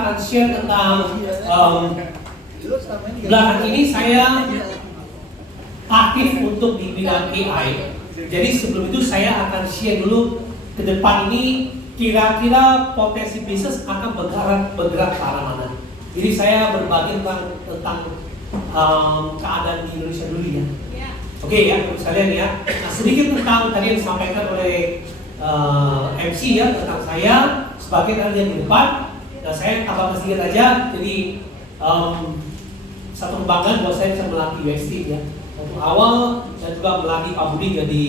akan share tentang belakangan ini saya aktif untuk di bidang AI. Jadi sebelum itu saya akan share dulu ke depan ini kira-kira potensi bisnis akan bergerak ke arah mana. Jadi saya berbagi tentang keadaan di Indonesia dulu ya. Oke ya, sekalian ya. Nah, sedikit tentang tadi yang disampaikan oleh MC ya tentang saya sebagai kalian di depan. Nah, saya tambahkan sedikit aja. Jadi satu kebanggaan buat saya bisa melatih UX team ya. Waktu awal saya juga melatih Pak Budi jadi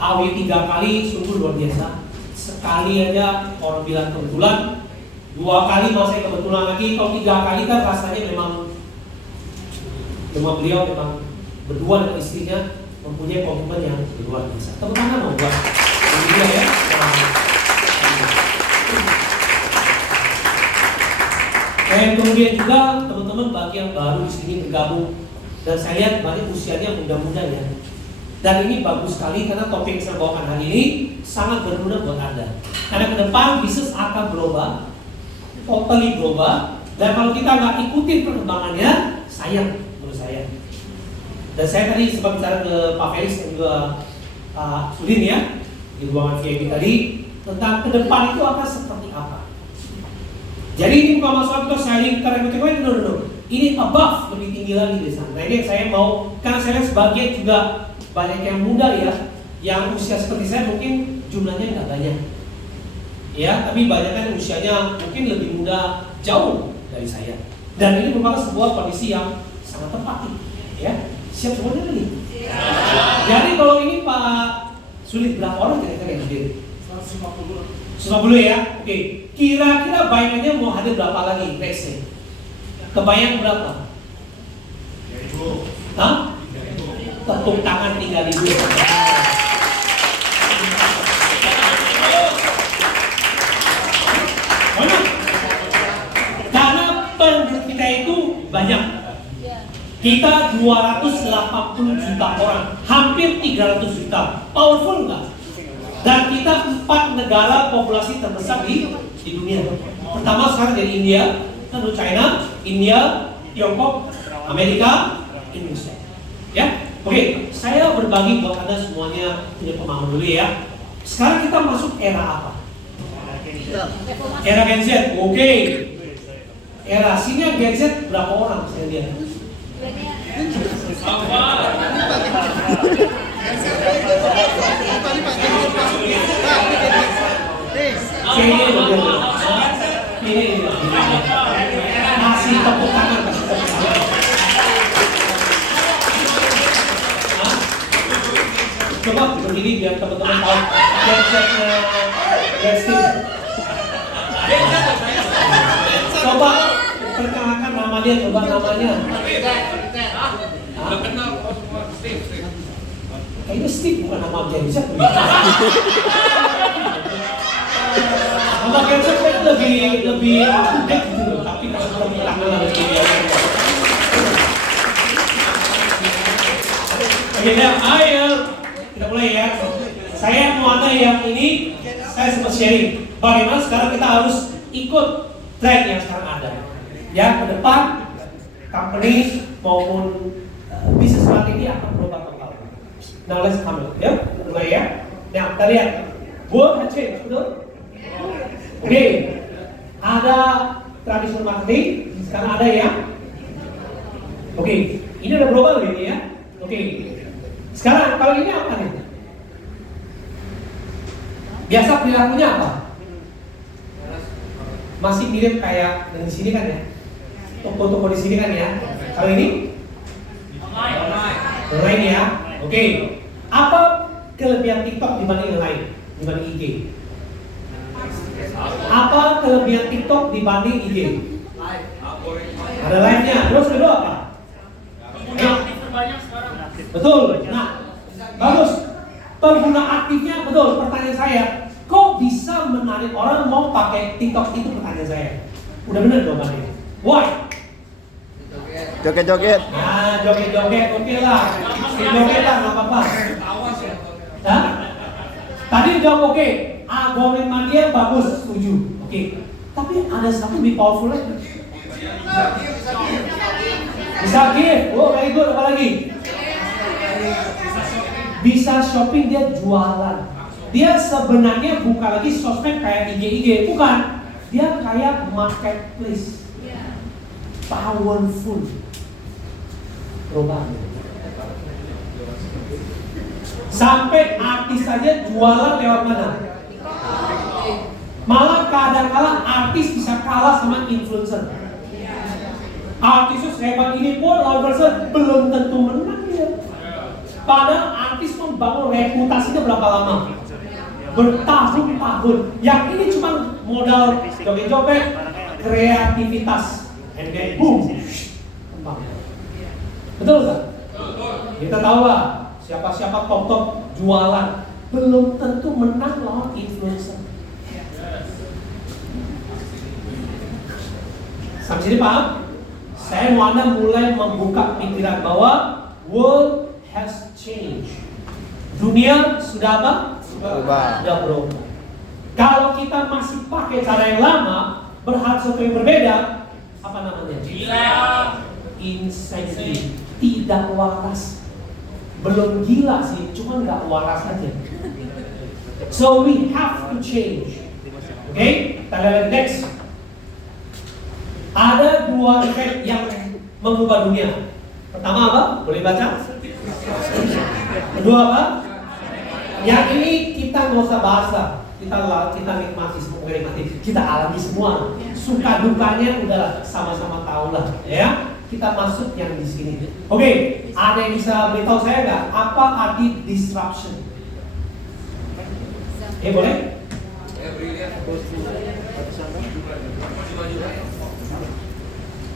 AW 3 kali, sungguh luar biasa. Sekali aja orang bilang kebetulan, 2 kali masih kebetulan lagi. Kalau 3 kali kan rasanya memang beliau memang berdua dengan istrinya mempunyai komitmen yang luar biasa. Tepuk tangan mau buat dia ya. Dan kemudian juga teman-teman bagi yang baru di sini bergabung dan saya lihat banyak usianya muda-muda ya. Dan ini bagus sekali karena topik yang saya bawakan hari ini sangat berguna buat Anda. Karena ke depan bisnis akan berubah, totally berubah. Dan kalau kita nggak ikutin perkembangannya, sayang menurut saya. Dan saya tadi sempat bicara ke Pak Felix dan juga Pak Sudin ya di ruangan VIP tadi tentang ke depan itu akan seperti apa. Jadi ini bukan masalah kita sharing karena no. Ini above, lebih tinggi lagi di sana. Nah ini yang saya mau, karena saya lihat sebagian juga banyak yang muda ya, yang usia seperti saya mungkin jumlahnya nggak banyak. Ya, tapi banyak kan usianya mungkin lebih muda jauh dari saya. Dan ini merupakan sebuah kondisi yang sangat tepat ya. Siap semuanya nih? Jadi kalau ini Pak Sulit berapa orang kira-kira yang hadir? 150 ya? Oke. Kira-kira bayangannya mau hadir berapa lagi? Next nih. Kebayang berapa? 3.000. Hah? Tepuk tangan 3.000. Mana? Karena penduduk kita itu banyak. Kita 280 juta orang, hampir 300 juta. Powerful nggak? Dan kita 4 negara populasi terbesar di dunia. Pertama sekarang dari India, lalu China, India, Tiongkok, Amerika, Indonesia. Ya, oke. Saya berbagi buat Anda semuanya punya pemahaman dulu ya. Sekarang kita masuk era apa? Era Gen Z. Oke. Era sini Gen Z berapa orang saya lihat? Ini masih tepuk tangan. Coba berdiri biar teman-teman tahu coba perkenalkan nama dia, coba namanya. Kayaknya Steve bukan nama Genset. Nama Genset kan lebih update gitu loh, tapi kalau perkenalkan harus dia. Oke, ayo kita mulai ya. Saya mau Anda yang ini, saya sempat sharing bagaimana sekarang kita harus ikut tren yang sekarang ada. Ya, ke depan company maupun bisnis strategi akan berubah total. Nah, let's come ya, mulai ya. Nah, kita lihat, world has changed, betul? Oke, ada traditional marketing, sekarang ada ya. Oke, ini udah berubah loh ini ya. Oke, sekarang kalau ini apa nih? Biasa perilakunya apa? Masih mirip kayak dari sini kan ya? Toko-toko di sini kan ya? Kalau ini? Online ya? Oke. Apa kelebihan TikTok dibanding yang lain? Dibanding IG? Apa kelebihan TikTok dibanding IG? Ada live-nya. Terus kedua apa? Nah, betul. Nah, bagus. Pengguna aktifnya betul. Pertanyaan saya, kok bisa menarik orang mau pakai TikTok itu? Pertanyaan saya. Udah benar jawabannya. Why? Joget-joget. Nah, joget-joget, oke lah. Joget lah, nggak apa-apa. Hah? Tadi jawab oke. Algoritma dia bagus, setuju. Oke. Tapi ada satu lebih powerful lagi. Bisa give. Oh, very good. Apa lagi? Bisa shopping, dia jualan. Dia sebenarnya bukan lagi sosmed kayak IG, bukan. Dia kayak marketplace. Powerful. Perubahan. Sampai artis saja jualan lewat mana? Malah kadang-kadang artis bisa kalah sama influencer. Artis itu sehebat ini pun lawan influencer belum tentu menang dia. Padahal artis membangun reputasinya berapa lama? Bertahun-tahun. Yang ini cuma modal joget-joget, kreativitas, and then boom, kembang. Betul nggak? Kita tahu lah siapa-siapa top-top jualan belum tentu menang lawan influencer. Sampai sini paham? Saya mau Anda mulai membuka pikiran bahwa world has changed. Dunia sudah apa? Sudah berubah. Kalau kita masih pakai cara yang lama, berharap sesuatu yang berbeda, apa namanya? Gila. Insanity. Tidak waras. Belum gila sih, cuma nggak waras aja. So we have to change. Oke, kita lihat next. Ada dua efek yang mengubah dunia. Pertama apa? Boleh baca? Kedua apa? Yang ini kita nggak usah bahasa. Kita nikmati semua, kita alami semua. Suka dukanya udah sama-sama tahu lah, ya. Kita masuk yang di sini. Oke, ada yang bisa beritahu saya nggak? Apa arti disruption? Boleh?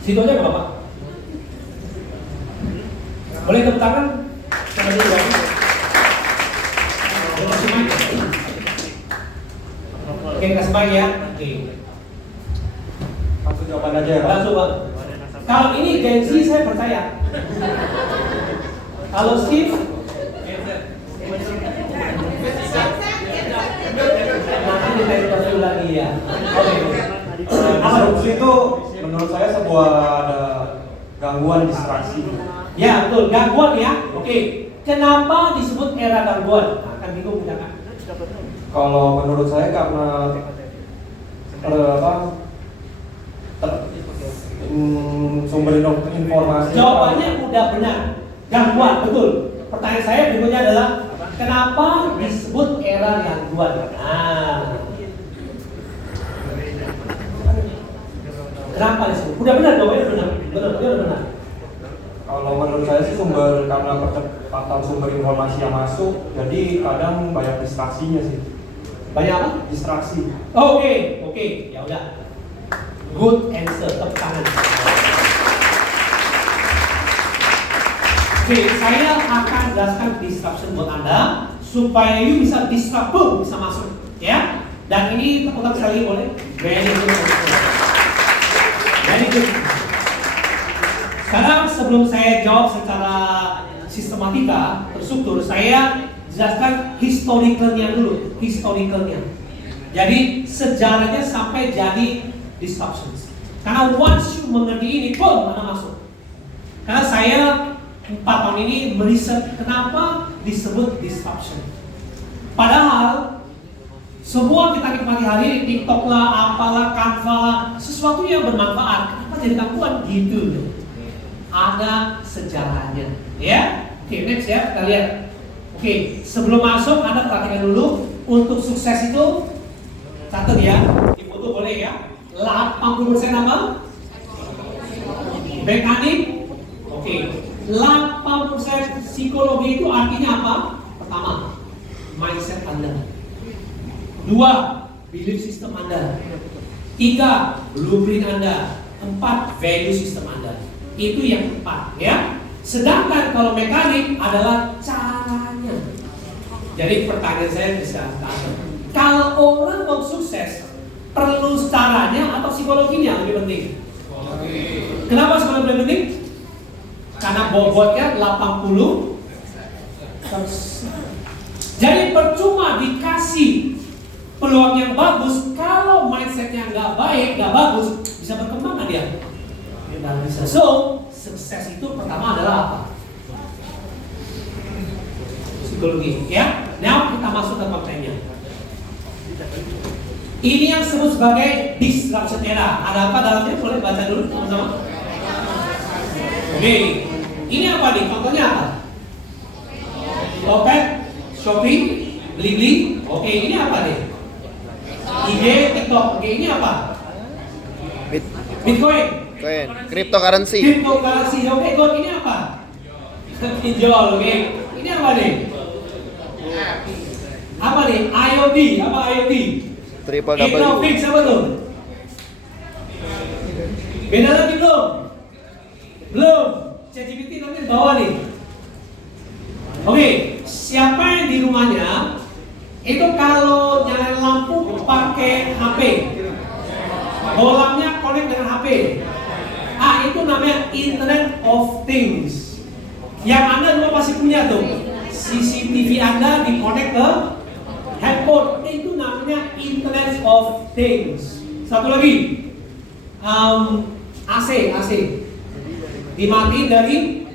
Situ aja nggak apa-apa. Boleh tepuk tangan? Coba dulu ya. Oke, kasih mic ya. Oke. Langsung jawaban aja ya, Pak. Langsung, Pak. Kalau ini Gen Z saya percaya. Kalau Steve, nanti ditanya lagi ya. Oke. Disrupsi itu menurut saya sebuah ada gangguan distraksi. Ya betul, gangguan ya. Oke. Kenapa disebut era gangguan? Nah, kan bingung kita kan? Kalau menurut saya karena sumber informasi. Jawabannya udah benar. Gangguan, betul. Pertanyaan saya berikutnya adalah kenapa disebut era gangguan? Nah, kenapa disebut? Udah benar, jawabannya udah benar. Kalau menurut saya sih karena percepatan sumber informasi yang masuk, jadi kadang banyak distraksinya sih. Banyak apa? Distraksi. Oke, ya udah. Good answer, tepuk tangan. Oke, saya akan jelaskan disruption buat Anda supaya you bisa disrupt, boom, bisa masuk, ya. Dan ini tepuk tangan sekali boleh? Very good. Sekarang sebelum saya jawab secara sistematika, terstruktur, saya jelaskan historicalnya dulu, Jadi sejarahnya sampai jadi disruptions. Karena once you mengerti ini, boom, Anda masuk. Karena saya 4 tahun ini meriset kenapa disebut disruption. Padahal semua kita nikmati hari ini, TikTok lah, apalah, Canva lah, sesuatu yang bermanfaat. Kenapa jadi gangguan gitu? Ada sejarahnya, ya. Oke, next ya, kita lihat. Oke, sebelum masuk Anda perhatikan dulu untuk sukses itu catat ya, difoto boleh ya. 80% apa? Mekanik. Oke, 80% psikologi itu artinya apa? Pertama, mindset Anda. 2, belief system Anda. 3, blueprint Anda. 4, value system Anda. Itu yang 4 ya. Sedangkan kalau mekanik adalah caranya. Jadi pertanyaan saya bisa tanya, kalau orang mau sukses perlu caranya atau psikologinya lebih penting? Kenapa psikologi lebih penting? Karena bobotnya 80. Jadi percuma dikasih peluang yang bagus. Kalau mindsetnya nggak baik, nggak bagus, bisa berkembang nggak dia? Nggak bisa. So, sukses itu pertama adalah apa? Psikologi, ya. Now kita masuk ke kontennya. Ini yang disebut sebagai disruption era. Ada apa dalamnya? Boleh baca dulu sama-sama. Oke, ini apa nih? Contohnya apa? Topet, shopping, beli-beli. Oke, ini apa nih? IG, TikTok. Oke, ini apa? Bitcoin. Cryptocurrency. Cryptocurrency. Oke, God, ini apa? Pinjol. Oke, ini apa nih? Apa nih? IoT. Apa IoT? Triple W. Economics apa tuh? Beda lagi belum? Belum. ChatGPT nanti di bawah nih. Oke, siapa yang di rumahnya itu kalau nyalain lampu pakai HP, bolamnya connect dengan HP. Itu namanya Internet of Things. Yang Anda juga pasti punya tuh. CCTV Anda di-connect ke handphone. Itu namanya Internet of Things. Satu lagi, AC. Dimatiin dari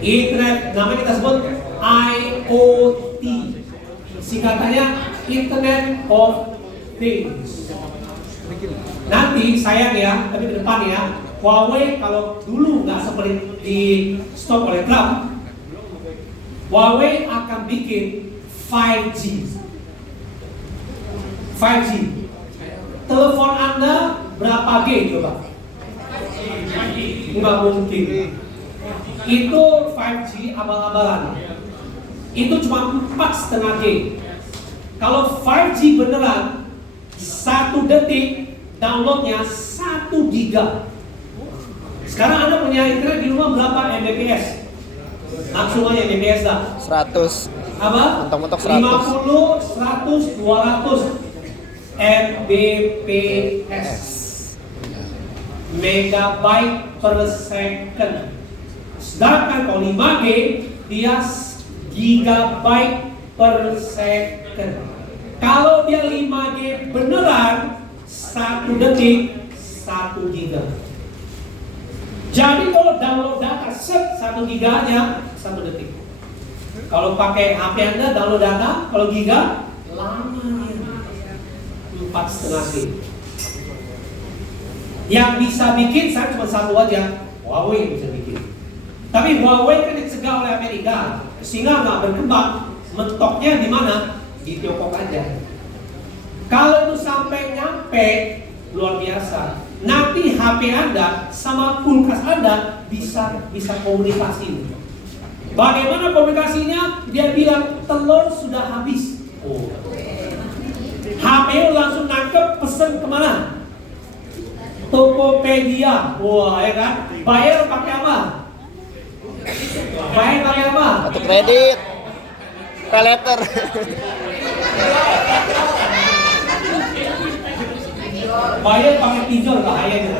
Internet, namanya kita sebut IoT. Singkatannya Internet of Things. Nanti sayang ya, tapi ke depan ya, Huawei kalau dulu nggak seperti di stop oleh Trump, Huawei akan bikin 5G. 5G. Telepon Anda berapa G coba? Nggak mungkin. Itu 5G abal-abalan. Itu cuma 4,5 G. Kalau 5G beneran, 1 detik downloadnya 1 giga. Sekarang Anda punya internet di rumah berapa Mbps? Langsung aja Mbps dah. 100. Apa? Mentok-mentok 100. 50, 100, 200 Mbps. Megabyte per second. Sedangkan kalau 5G dia gigabyte per second. Kalau dia 5G beneran 1 detik 1 giga. Jadi kalau download data 1 giga aja 1 detik. Kalau pakai HP Anda download data, kalau giga lama 4,5 G. Yang bisa bikin saya cuma satu aja, Huawei yang bisa bikin. Tapi Huawei kan dicegah oleh Amerika, sehingga nggak berkembang. Mentoknya di mana? Di Tiongkok aja. Kalau itu sampai nyampe, luar biasa. Nanti HP Anda sama kulkas Anda bisa komunikasi. Bagaimana komunikasinya? Dia bilang telur sudah habis. Oh. HP langsung nangkep pesen kemana? Tokopedia. Wah, ya kan? Bayar pakai apa? Bayar pakai apa? Kartu kredit. Pay letter. Bayar pakai pinjol, bahaya gitu.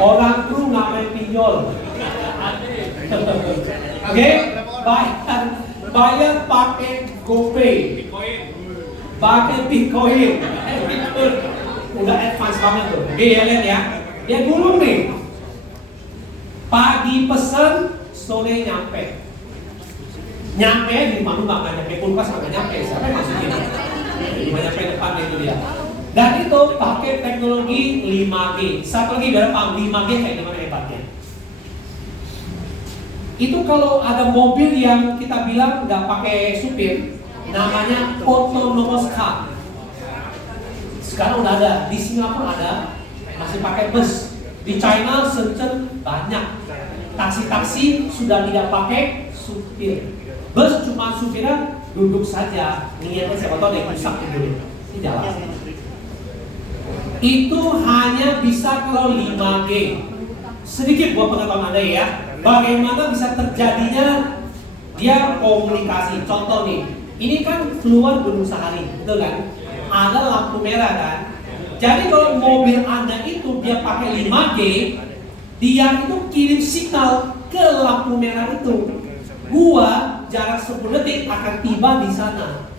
Orang kru nggak main pinjol. Oke, bayar pakai GoPay, pakai Bitcoin. Udah advance banget tuh. Oke, ya lihat ya. Dia gulung nih. Pagi pesen, sore nyampe. Nyampe di rumah nggak nyampe kulkas nggak nyampe. Siapa yang masukin? Cuma nyampe depan itu dia. Dan itu pakai teknologi 5G. Satu lagi biar paham 5G kayak gimana hebatnya. Itu kalau ada mobil yang kita bilang nggak pakai supir, namanya autonomous car. Sekarang udah ada, di Singapura ada, masih pakai bus. Di China, Shenzhen banyak. Taksi-taksi sudah tidak pakai supir. Bus cuma supirnya duduk saja, niatnya siapa tahu dia rusak dulu. Ini jalan. Itu hanya bisa kalau 5G. Sedikit buat pengetahuan Anda ya. Bagaimana bisa terjadinya dia komunikasi. Contoh nih, ini kan keluar Gunung Sahari, betul kan? Ada lampu merah kan? Jadi kalau mobil Anda itu dia pakai 5G, dia itu kirim signal ke lampu merah itu. Gua jarak 10 detik akan tiba di sana.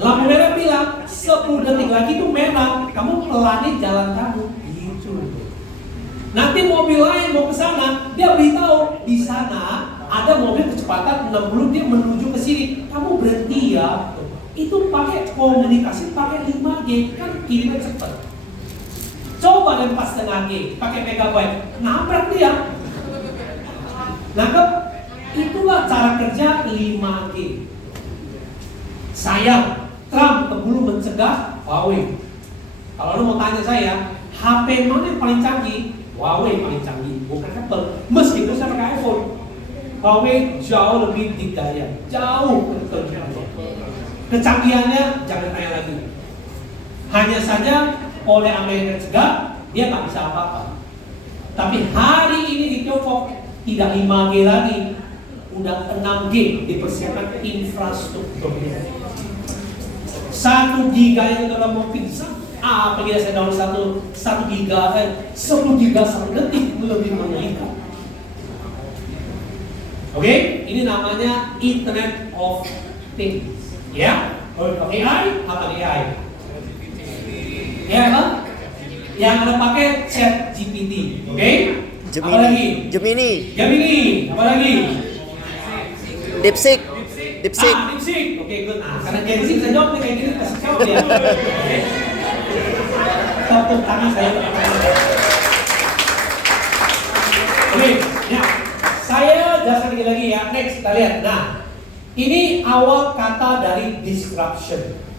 Lampu merah bilang 10 detik lagi itu merah, kamu pelanin jalan kamu. Gitu. Nanti mobil lain mau ke sana, dia beritahu di sana ada mobil kecepatan 60, dia menuju ke sini. Kamu berhenti ya. Itu pakai komunikasi pakai 5G, kan kirimnya cepat. Coba dan 4,5G pakai megabyte, nabrak dia. Nangkep? Itulah cara kerja 5G. Sayang, Trump keburu mencegah Huawei. Kalau lu mau tanya saya, HP mana yang paling canggih? Huawei paling canggih, bukan Apple. Meskipun saya pakai iPhone, Huawei jauh lebih dikdaya, jauh kecanggihannya jangan tanya lagi. Hanya saja oleh Amerika cegah, dia nggak bisa apa-apa. Tapi hari ini di Tiongkok tidak 5G lagi, udah 6G, dipersiapkan infrastrukturnya. 1 giga yang dalam mau pingsan, apabila saya download 1 giga, 10 giga 1 detik lebih mengerikan. Oke, ini namanya Internet of Things. Ya, AI apa AI? Ya apa? Yang ada pakai Chat GPT, oke? Apa lagi? Gemini. Apa lagi? DeepSeek. DeepSeek. DeepSeek. Oke, good. Nah, karena Gen Z bisa jawab nih kayak gini, kasih jawab ya. Tepuk tangan saya. Oke, ya. Saya jelaskan lagi ya. Next kita lihat. Nah, ini awal kata dari disruption.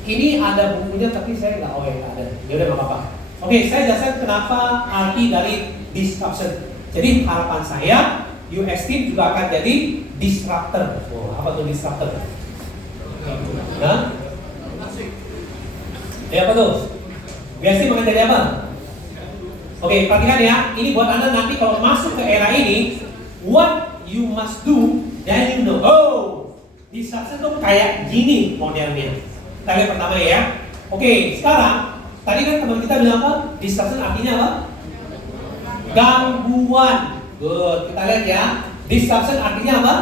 Ini ada bukunya tapi saya nggak ada. Ya udah nggak apa-apa. Oke, saya jelaskan kenapa arti dari disruption. Jadi harapan saya US Team juga akan jadi disruptor. Oh, apa tuh disruptor? Nah? Ya apa tuh? US Team akan jadi apa? Oke, perhatikan ya. Ini buat Anda nanti kalau masuk ke era ini, what you must do, then you know. Oh, disruption tuh kayak gini modelnya. Kita lihat pertama ya. Oke, sekarang tadi kan teman kita bilang apa? Disruption artinya apa? Gangguan. Good, kita lihat ya. Disruption artinya apa?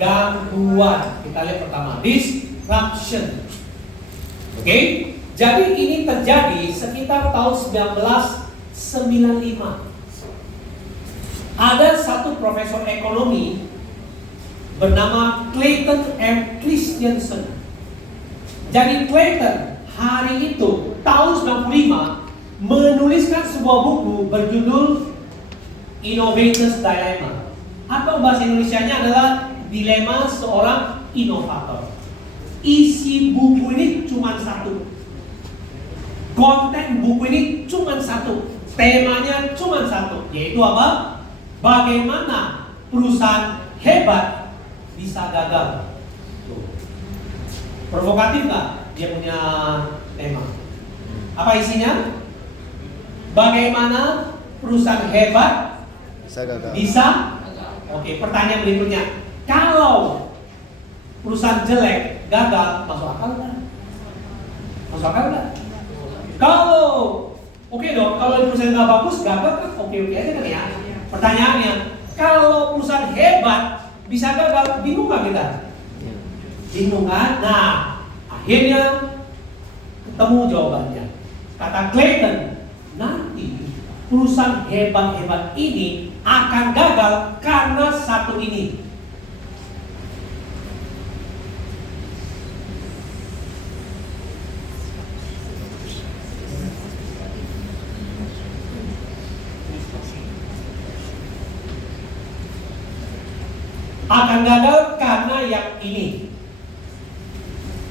Gangguan. Kita lihat pertama, disruption. Oke, jadi ini terjadi sekitar tahun 1995. Ada satu profesor ekonomi bernama Clayton M. Christensen. Jadi Clayton hari itu tahun 95 menuliskan sebuah buku berjudul Innovator's Dilemma. Atau bahasa Indonesianya adalah dilema seorang inovator. Isi buku ini cuma satu. Konten buku ini cuma satu. Temanya cuma satu, yaitu apa? Bagaimana perusahaan hebat bisa gagal. Provokatif nggak dia punya tema? Apa isinya? Bagaimana perusahaan hebat bisa? Oke, pertanyaan berikutnya. Kalau perusahaan jelek gagal, masuk akal nggak? Masuk akal nggak? Kalau oke dong, kalau perusahaan nggak bagus gagal kan oke aja kan ya? Pertanyaannya, kalau perusahaan hebat bisa gagal, bingung nggak kita? Bingung kan? Nah, akhirnya ketemu jawabannya. Kata Clayton, nanti perusahaan hebat-hebat ini akan gagal karena satu ini. Akan gagal karena yang ini.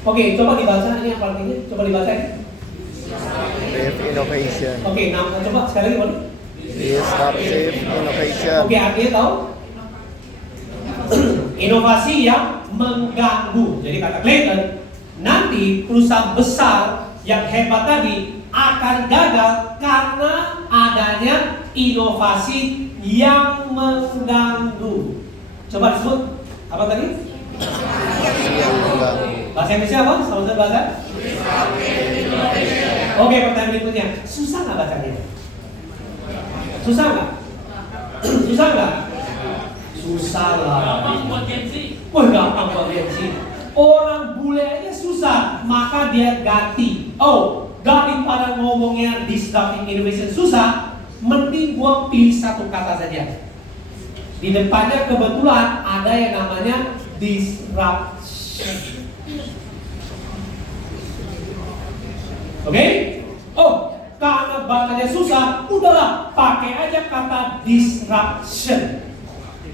Oke, coba dibaca ini apa artinya? Coba dibaca ini. Innovation. Oke, nah coba sekali lagi boleh? Disruptive innovation. Oke, artinya tahu? Inovasi yang mengganggu. Jadi kata Clayton, nanti perusahaan besar yang hebat tadi akan gagal karena adanya inovasi yang mengganggu. Coba disebut apa tadi? Bahasa Indonesia apa? Sama-sama bahasa? Oke, pertanyaan berikutnya. Susah nggak bacanya? Susah nggak? Susah nggak? Susah lah. Wah, gampang banget sih. Orang bule aja susah, maka dia ganti. Oh, daripada ngomongnya disrupting innovation susah, mending gua pilih satu kata saja. Di depannya kebetulan ada yang namanya disruption. Oke? Oh, karena bahasanya susah, udahlah pakai aja kata disruption.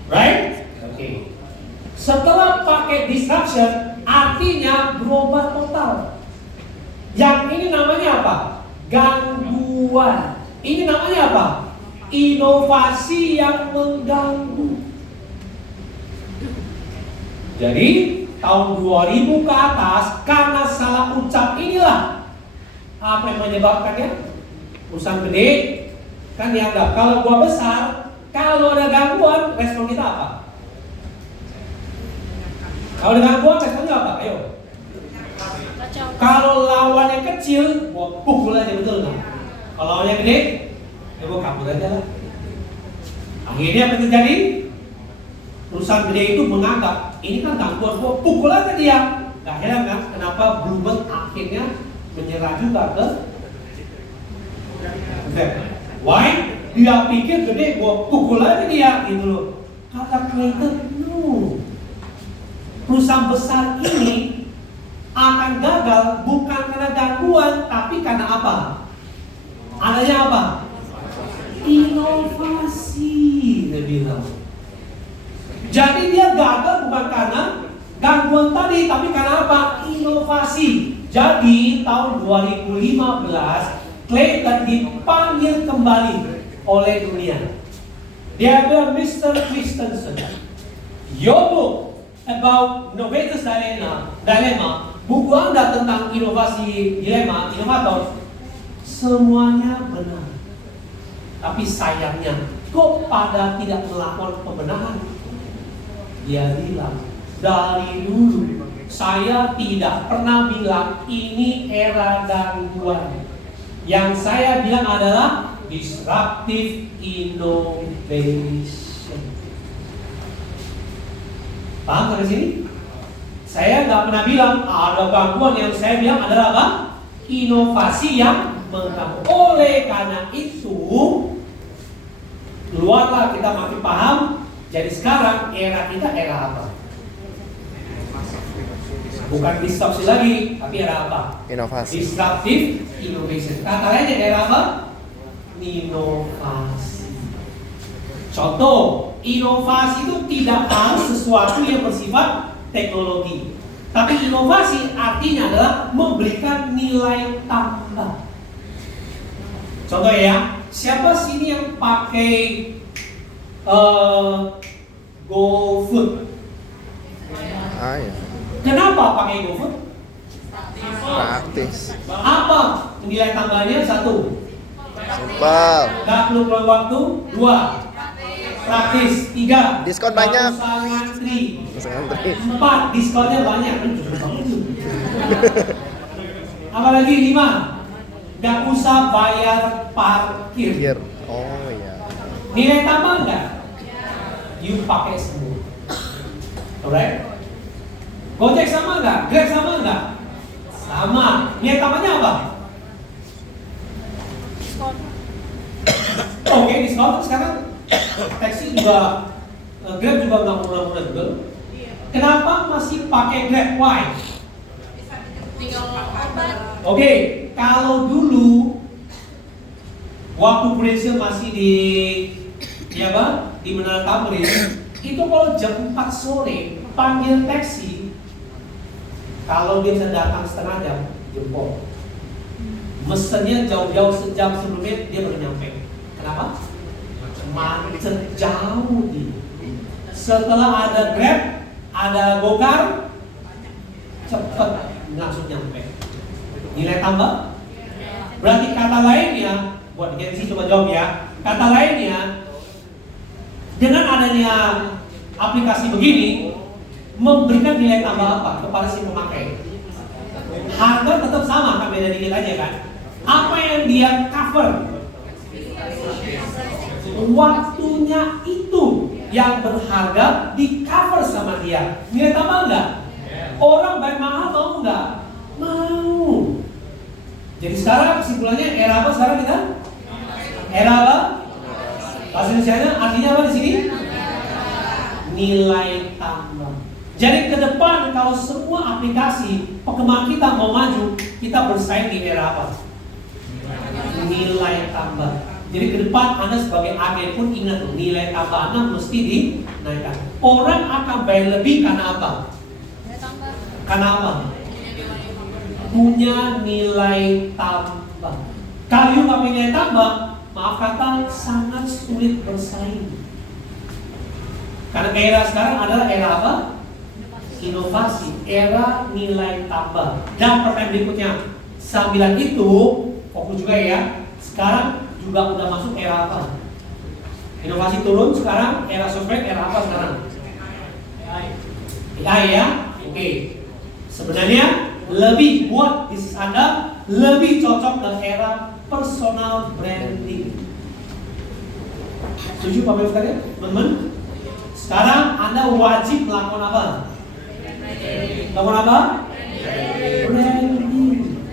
Right? Oke. Setelah pakai disruption, artinya berubah total. Yang ini namanya apa? Gangguan. Ini namanya apa? Inovasi yang mengganggu. Jadi tahun 2000 ke atas, karena salah ucap inilah apa yang menyebabkannya? Urusan gede kan dianggap. Kalau gua besar, kalau ada gangguan, respon kita apa? Kalau ada gangguan, responnya apa? Ayo. Kalau lawannya kecil, gua pukul aja, betul nggak? Kalau lawannya gede, ya gua kabur aja lah. Akhirnya apa yang terjadi? Perusahaan gede itu menganggap ini kan gangguan, gua pukul aja dia. Gak heran kan? Kenapa Bloomberg akhirnya menyerah juga ke Grab? Why? Dia pikir gede, gua pukul aja dia, gitu loh. Kata Clayton, no. Perusahaan besar ini akan gagal bukan karena gangguan, tapi karena apa? Adanya apa? Inovasi, dia bilang. Jadi dia gagal bukan karena gangguan tadi, tapi karena apa? Inovasi. Jadi tahun 2015 Clayton dipanggil kembali oleh dunia. Dia bilang, Mr. Christensen, your book about innovators dilemma, buku Anda tentang inovasi dilema, inovator, semuanya benar. Tapi sayangnya, kok pada tidak melakukan pembenahan? Dia bilang, dari dulu saya tidak pernah bilang ini era gangguan. Yang saya bilang adalah disruptive innovation. Paham sampai sini? Saya nggak pernah bilang ada gangguan, yang saya bilang adalah apa? Inovasi yang mengganggu. Oleh karena itu, keluarlah kita makin paham. Jadi sekarang era kita era apa? Bukan disrupsi lagi, tapi era apa? Inovasi. Disruptive innovation. Kata lainnya era apa? Inovasi. Contoh, inovasi itu tidak harus sesuatu yang bersifat teknologi. Tapi inovasi artinya adalah memberikan nilai tambah. Contoh ya, siapa sini yang pakai GoFood? Ya. Kenapa pakai GoFood? Praktis. Apa nilai tambahnya? 1, Simpel. nggak perlu keluar waktu. 2, praktis. 3, Diskon banyak. nggak usah ngantri. Ngantri. 4, diskonnya banyak. Apalagi 5, nggak usah bayar parkir. Pikir. Oh iya. Nilai tambah nggak? You pakai semua. Alright? Gojek sama nggak? Grab sama nggak? Sama. Nilai tambahnya apa? Oke, diskon. Sekarang taksi juga, Grab juga nggak murah-murah juga. Kenapa masih pakai Grab? Why? Oke, kalau dulu waktu Prinsil masih di apa? Di Menara Tamrin, itu kalau jam 4 sore panggil taksi, kalau dia bisa datang setengah jam, jempol. Mesennya jauh-jauh sejam sebelumnya dia baru nyampe. Kenapa? Macet jauh dia. Setelah ada Grab, ada Gokar, cepet langsung nyampe. Nilai tambah? Berarti kata lainnya, buat Gen Z coba jawab ya. Kata lainnya, dengan adanya aplikasi begini, memberikan nilai tambah apa kepada si pemakai? Harga tetap sama, kan beda dikit aja kan? Apa yang dia cover? Waktunya itu yang berharga di cover sama dia. hadiah. Nilai tambah enggak? Orang bayar mahal mau enggak? Mau. Jadi sekarang kesimpulannya era apa sekarang kita? Era apa? Bahasa Indonesia artinya apa di sini? Nilai tambah. Jadi ke depan kalau semua aplikasi perkembangan kita mau maju, kita bersaing di era apa? Nilai tambah. Jadi ke depan Anda sebagai agen pun ingat tuh, nilai tambah Anda mesti dinaikkan. Orang akan bayar lebih karena apa? Karena apa? Punya nilai tambah. Kalau you nggak punya nilai tambah, maaf kata sangat sulit bersaing. Karena era sekarang adalah era apa? Inovasi, era nilai tambah. Dan pertanyaan berikutnya, sambilan itu fokus juga ya. Sekarang juga udah masuk era apa? Inovasi turun sekarang, era sosmed, era apa sekarang? AI ya? Oke. Sebenarnya lebih buat bisnis Anda lebih cocok ke era personal branding. Setuju Pak Bapak sekalian? Teman-teman? Sekarang Anda wajib melakukan apa? Melakukan apa? Branding.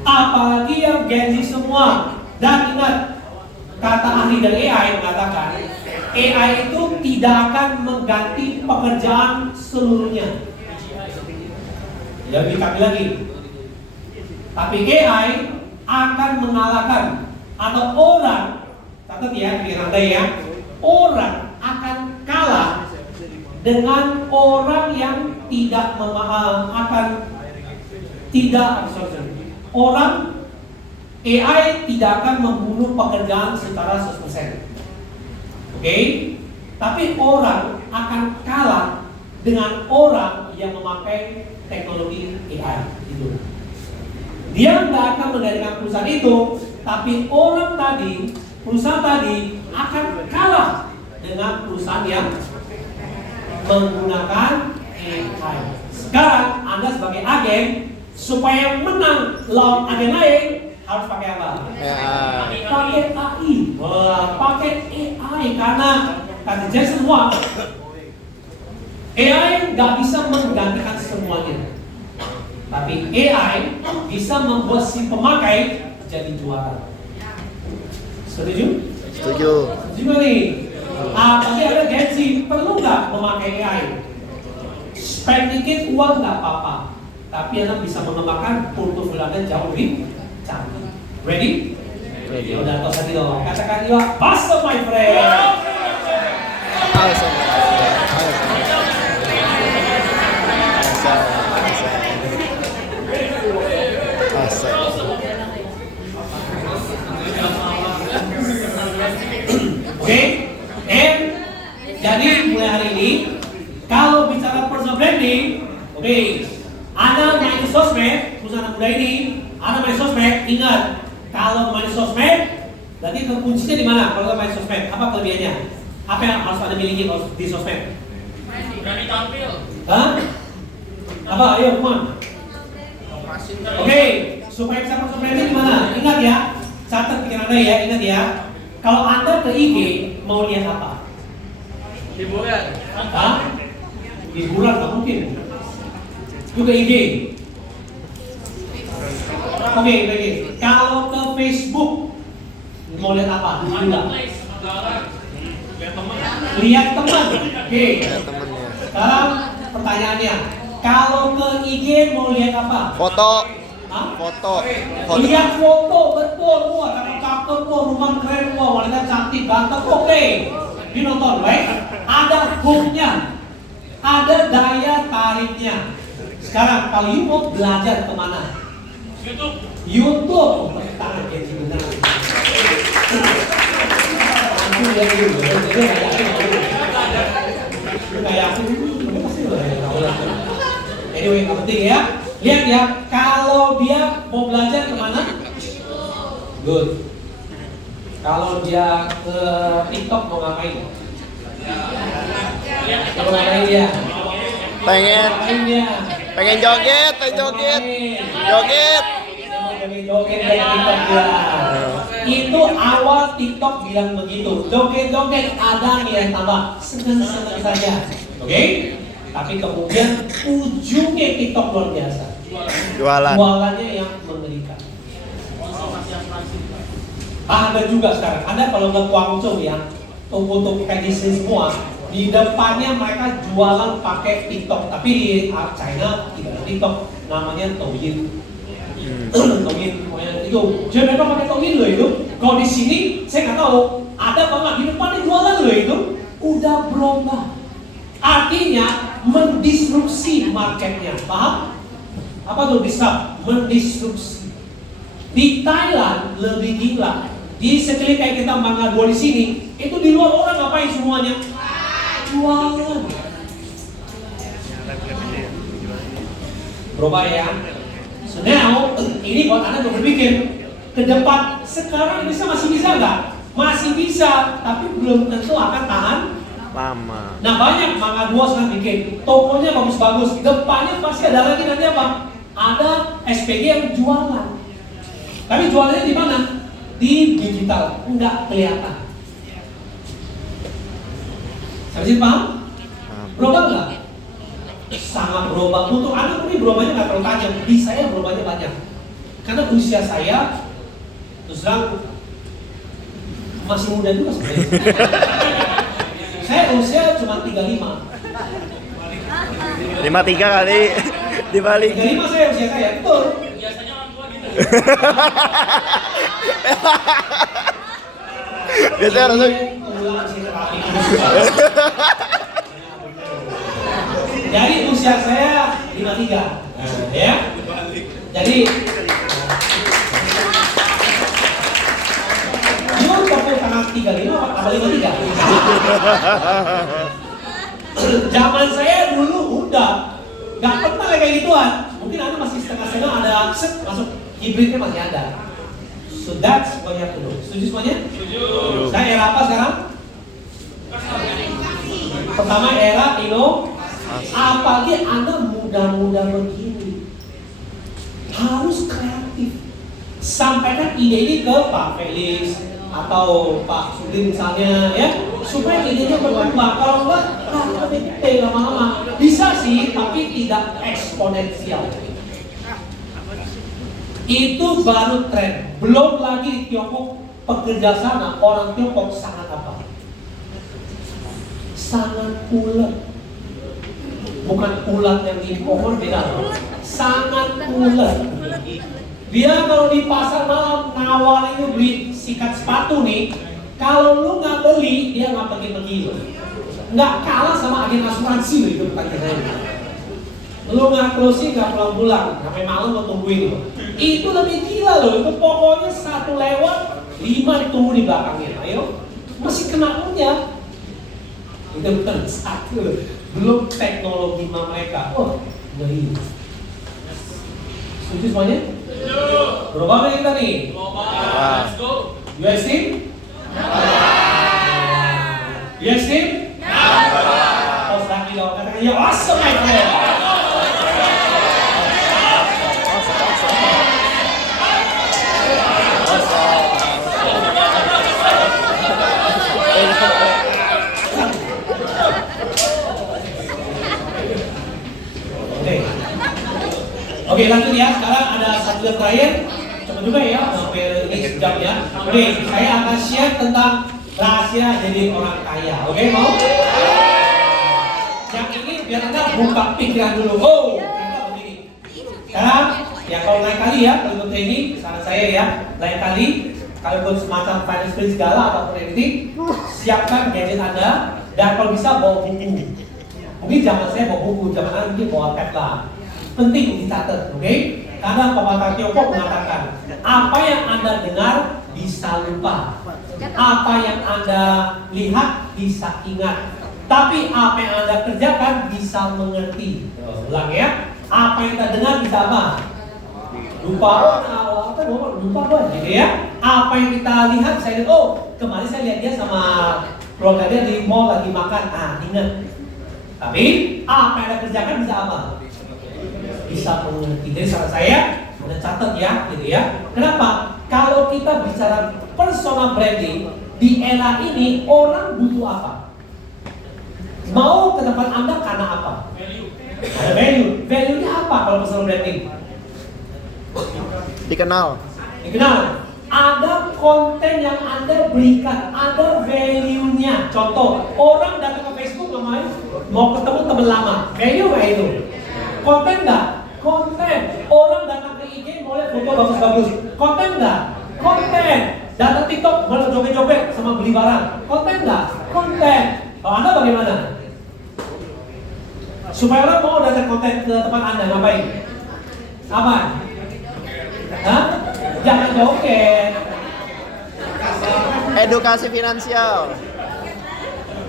Apalagi yang Gen Z semua. Dan ingat, kata ahli dari AI mengatakan AI itu tidak akan mengganti pekerjaan seluruhnya. Lebih kami lagi. Tapi AI akan mengalahkan atau orang, catat ya, pikiran Anda ya, orang akan kalah dengan orang yang tidak orang AI tidak akan membunuh pekerjaan secara 100%. Oke? Tapi orang akan kalah dengan orang yang memakai teknologi AI itu. Dia nggak akan menggantikan perusahaan itu, tapi orang tadi, perusahaan tadi akan kalah dengan perusahaan yang menggunakan AI. Sekarang Anda sebagai agen, supaya menang lawan agen lain, harus pakai apa? Pakai AI. Pakai AI karena kata Jason Wang, AI nggak bisa menggantikan semuanya, tapi AI bisa membuat si pemakai jadi juara. Setuju? Setuju. Setuju nih? Tapi ada Gen Z, perlu nggak memakai AI? Spend dikit uang nggak apa-apa, tapi Anda bisa mengembangkan portofolio Anda jauh lebih canggih. Ready? Ready. Ya udah, tos lagi dong. Katakan juga, awesome my friend. Awesome. Oke, jadi mulai hari ini kalau bicara personal branding, oke, Anda main sosmed, perusahaan muda ini, Anda main sosmed, ingat kalau main sosmed, berarti kuncinya di mana? Kalau main sosmed, apa kelebihannya? Apa yang harus Anda miliki di sosmed? Berani tampil. Hah? Apa? Ayo, come on. Oke, supaya bisa personal branding gimana? Ingat ya, catat pikiran Anda ya, ingat ya. Kalau Anda ke IG mau lihat apa? Hiburan. Hah? Hiburan nggak mungkin. Itu ke IG. Oke, baik. Kalau ke Facebook mau lihat apa? Anda lihat teman. Oke. Ya temennya. Sekarang pertanyaannya, kalau ke IG mau lihat apa? Foto. Hah? Foto. Lihat foto, betul, wah cakep, wah rumah keren, wah wanita cantik, ganteng, oke. Dinonton, baik? Ada hooknya, ada daya tariknya. Sekarang kalau you mau belajar kemana? YouTube. Tangan jadi benar. Aku lihat dulu, jadi kayak aku pasti anyway, nggak penting ya. Lihat ya, kalau dia mau belajar kemana? Good. Kalau dia ke TikTok mau ngapain? Mau ngapain dia? Pengen joget. Joget dari TikTok dia. Itu awal TikTok bilang begitu. Joget ada nilai tambah. Senang saja. Oke? Tapi kemudian ujungnya TikTok luar biasa. Jualan. Jualannya yang mengerikan. Ada juga sekarang. Ada kalau ke Guangzhou ya, toko-toko kayak di sini semua, di depannya mereka jualan pakai TikTok. Tapi di China tidak ada TikTok, namanya Douyin. Douyin, itu. Jadi mereka pakai Douyin loh itu. Kalau di sini saya nggak tahu ada apa nggak, di depannya jualan loh itu. Udah berubah. Artinya mendisrupsi marketnya, paham? Apa tuh disrupt? Mendisrupsi. Di Thailand lebih gila. Di sekeliling kayak kita Mangga 2 di sini, itu di luar orang ngapain semuanya? Jualan. Berubah ya. So now, ini buat Anda untuk berpikir ke depan. Sekarang masih bisa nggak? Masih bisa, tapi belum tentu akan tahan Lama. Nah banyak Mangga 2 sekarang bikin tokonya bagus-bagus, depannya pasti ada lagi nanti apa? Ada SPG yang jualan. Tapi jualannya di mana? Di digital, nggak kelihatan. Sampai paham? Berubah nggak? Sangat berubah. Untuk Anda mungkin berubahnya nggak terlalu tajam. Di saya berubahnya banyak. Karena usia saya terus terang masih muda juga sebenarnya. Saya usia cuma 35. 53 kali dibalik. 35 saya usia saya, betul. Biasanya orang tua gitu. Biasanya langsung. Jadi usia saya 53. Ya. Jadi toko tanggal 35 apa 53? Zaman saya dulu udah nggak pernah kayak gituan. Mungkin Anda masih setengah-setengah ada set masuk hibridnya masih ada. So that's what you have to do. Setuju semuanya? Setuju. Saya era apa sekarang? Pertama era apalagi Anda muda-muda begini harus kreatif. Sampaikan ide ini ke Pak Felix atau Pak Sudin misalnya ya, supaya idenya berkembang. Kalau enggak, lebih gede lama-lama. Bisa sih, tapi tidak eksponensial. Itu baru tren. Belum lagi di Tiongkok, pekerja sana orang Tiongkok sangat apa? Sangat ulet. Bukan ulat yang di pohon, beda. Sangat ulet. Dia kalau di pasar malam nawarin itu beli sikat sepatu nih, kalau lu nggak beli dia nggak pergi-pergi loh. Nggak kalah sama agen asuransi loh itu pertanyaannya. Lu nggak closing nggak pulang-pulang, sampai malam lo tungguin loh. Itu lebih gila loh. Itu pokoknya satu lewat 5 tunggu di belakangnya. Ayo, masih kena punya. Itu betul satu. Belum teknologi mereka. Oh, ngeri. Setuju semuanya? Berubah nggak kita nih? Let's go. US team? US team? Oh, lagi dong. Katakan ya, awesome my friend. Oke, lanjut ya. Sekarang ada satu yang terakhir. Cepat juga ya, sampai ini sejam ya. Oke, saya akan share tentang rahasia jadi orang kaya. Oke, mau? Yang ini biar Anda buka pikiran dulu. Oh, ternyata begini. Sekarang, ya kalau lain kali ya, kalau ikut training, saran saya ya, lain kali, kalau ikut semacam finance sprint segala ataupun anything, siapkan gadget Anda, dan kalau bisa bawa buku. Mungkin zaman saya bawa buku, zaman Anda mungkin bawa tab lah. Penting dicatat, oke? Karena pepatah Tiongkok mengatakan, apa yang Anda dengar bisa lupa, apa yang Anda lihat bisa ingat, tapi apa yang Anda kerjakan bisa mengerti. Ulang ya, apa yang kita dengar bisa apa? Lupa, lupa gitu ya. Apa yang kita lihat saya lihat, oh kemarin saya lihat dia sama keluarga dia di mall lagi makan, ingat. Tapi apa yang Anda kerjakan bisa apa? Bisa mengerti. Jadi saran saya, Anda catat ya, gitu ya. Kenapa? Kalau kita bicara personal branding di era ini, orang butuh apa? Mau ke tempat Anda karena apa? Ada value. Value-nya apa kalau personal branding? Dikenal. Dikenal. Ada konten yang Anda berikan, ada value-nya. Contoh, orang datang ke Facebook ngapain? Mau ketemu teman lama. Value nggak itu? Konten nggak? Konten. Orang datang ke IG mau lihat foto bagus-bagus. Konten nggak? Konten. Datang TikTok mau joget-joget sama beli barang. Konten nggak? Konten. Kalau Anda bagaimana? Supaya orang mau datang konten ke tempat Anda ngapain? Apa? Hah? Jangan joget. Edukasi finansial.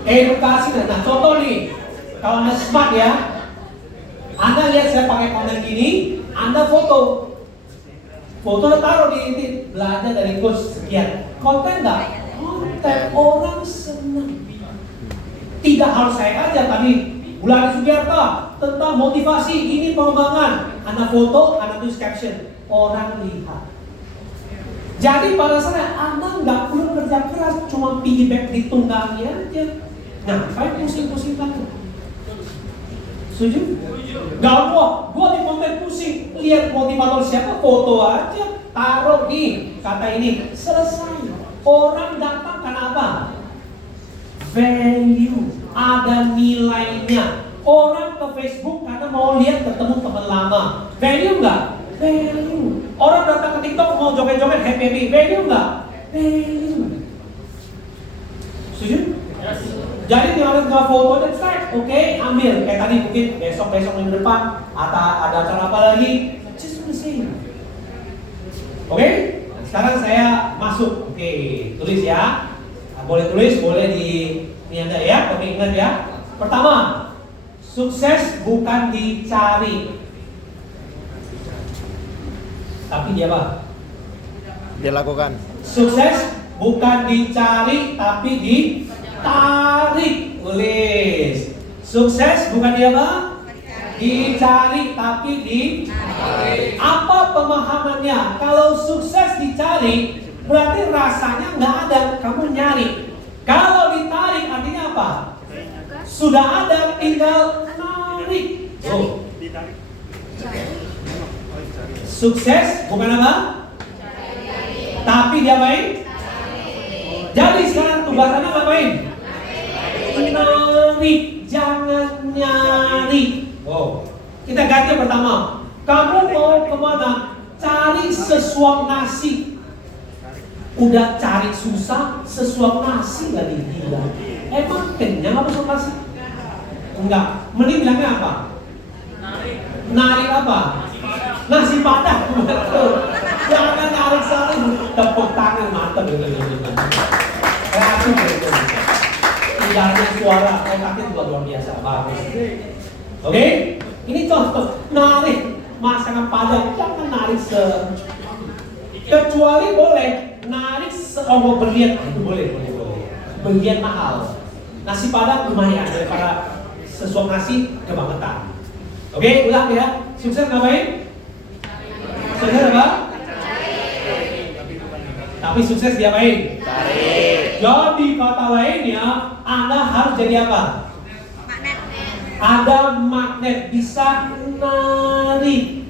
Edukasi. Nah, contoh nih, kalau Anda smart ya, Anda lihat saya pakai konten gini, Anda foto taruh di belanja dari coach sekian. Konten nggak? Konten. Orang senang. Tidak harus saya aja tadi. Bulan Sugiarta tentang motivasi, ini pengembangan. Anda foto, Anda tulis caption, orang lihat. Jadi pada saat Anda nggak perlu kerja keras, cuma piggyback ditunggangi aja. Ngapain pusing-pusing lagi? Setuju? Gak mau, gua di konten pusing. Lihat motivator siapa, foto aja, taruh di kata ini, selesai. Orang datang karena apa? Value, ada nilainya. Orang ke Facebook karena mau lihat ketemu teman lama. Value nggak? Value. Orang datang ke TikTok mau joget-joget happy. Value nggak? Value. Setuju? Jadi tinggal nggak foto dan tag, oke, ambil. Kayak tadi mungkin besok minggu depan ada acara apa lagi? Just the same. Oke? Sekarang saya masuk. Oke, tulis ya. Nah, boleh tulis, boleh di ini Anda ya. Oke, ingat ya. Pertama, sukses bukan dicari, tapi dia apa? Dilakukan. Sukses bukan dicari, tapi ditarik. Tulis. Sukses bukan dia apa? Dicari, tapi ditarik. Apa pemahamannya? Kalau sukses dicari, berarti rasanya nggak ada, kamu nyari. Kalau ditarik artinya apa? Sudah ada, tinggal narik. Oh. Sukses bukan apa? Tapi dia main. Jadi sekarang tugas Anda ngapain? Narik, jangan nyari. Oh, kita ganti yang pertama. Kamu mau kemana? Cari sesuap nasi. Udah cari susah, sesuap nasi lagi gila. Emang kenyang apa sesuap nasi? Enggak. Mending bilangnya apa? Narik apa? Nasi padang. Jangan narik sekali. Tepuk tangan mantep gitu. Kreatif gitu. Tidak hanya suara, otaknya juga luar biasa. Bagus. Oke? Ini contoh. Narik masakan padang. Jangan narik kecuali boleh narik seonggok berlian. Itu boleh. Berlian mahal. Nasi padang lumayan daripada sesuap nasi kebangetan. Oke, ulang ya. Sukses ngapain? Sukses apa? Tapi sukses diapain? Tarik. Jadi kata lainnya, Anda harus jadi apa? Magnet. Ada magnet, bisa narik.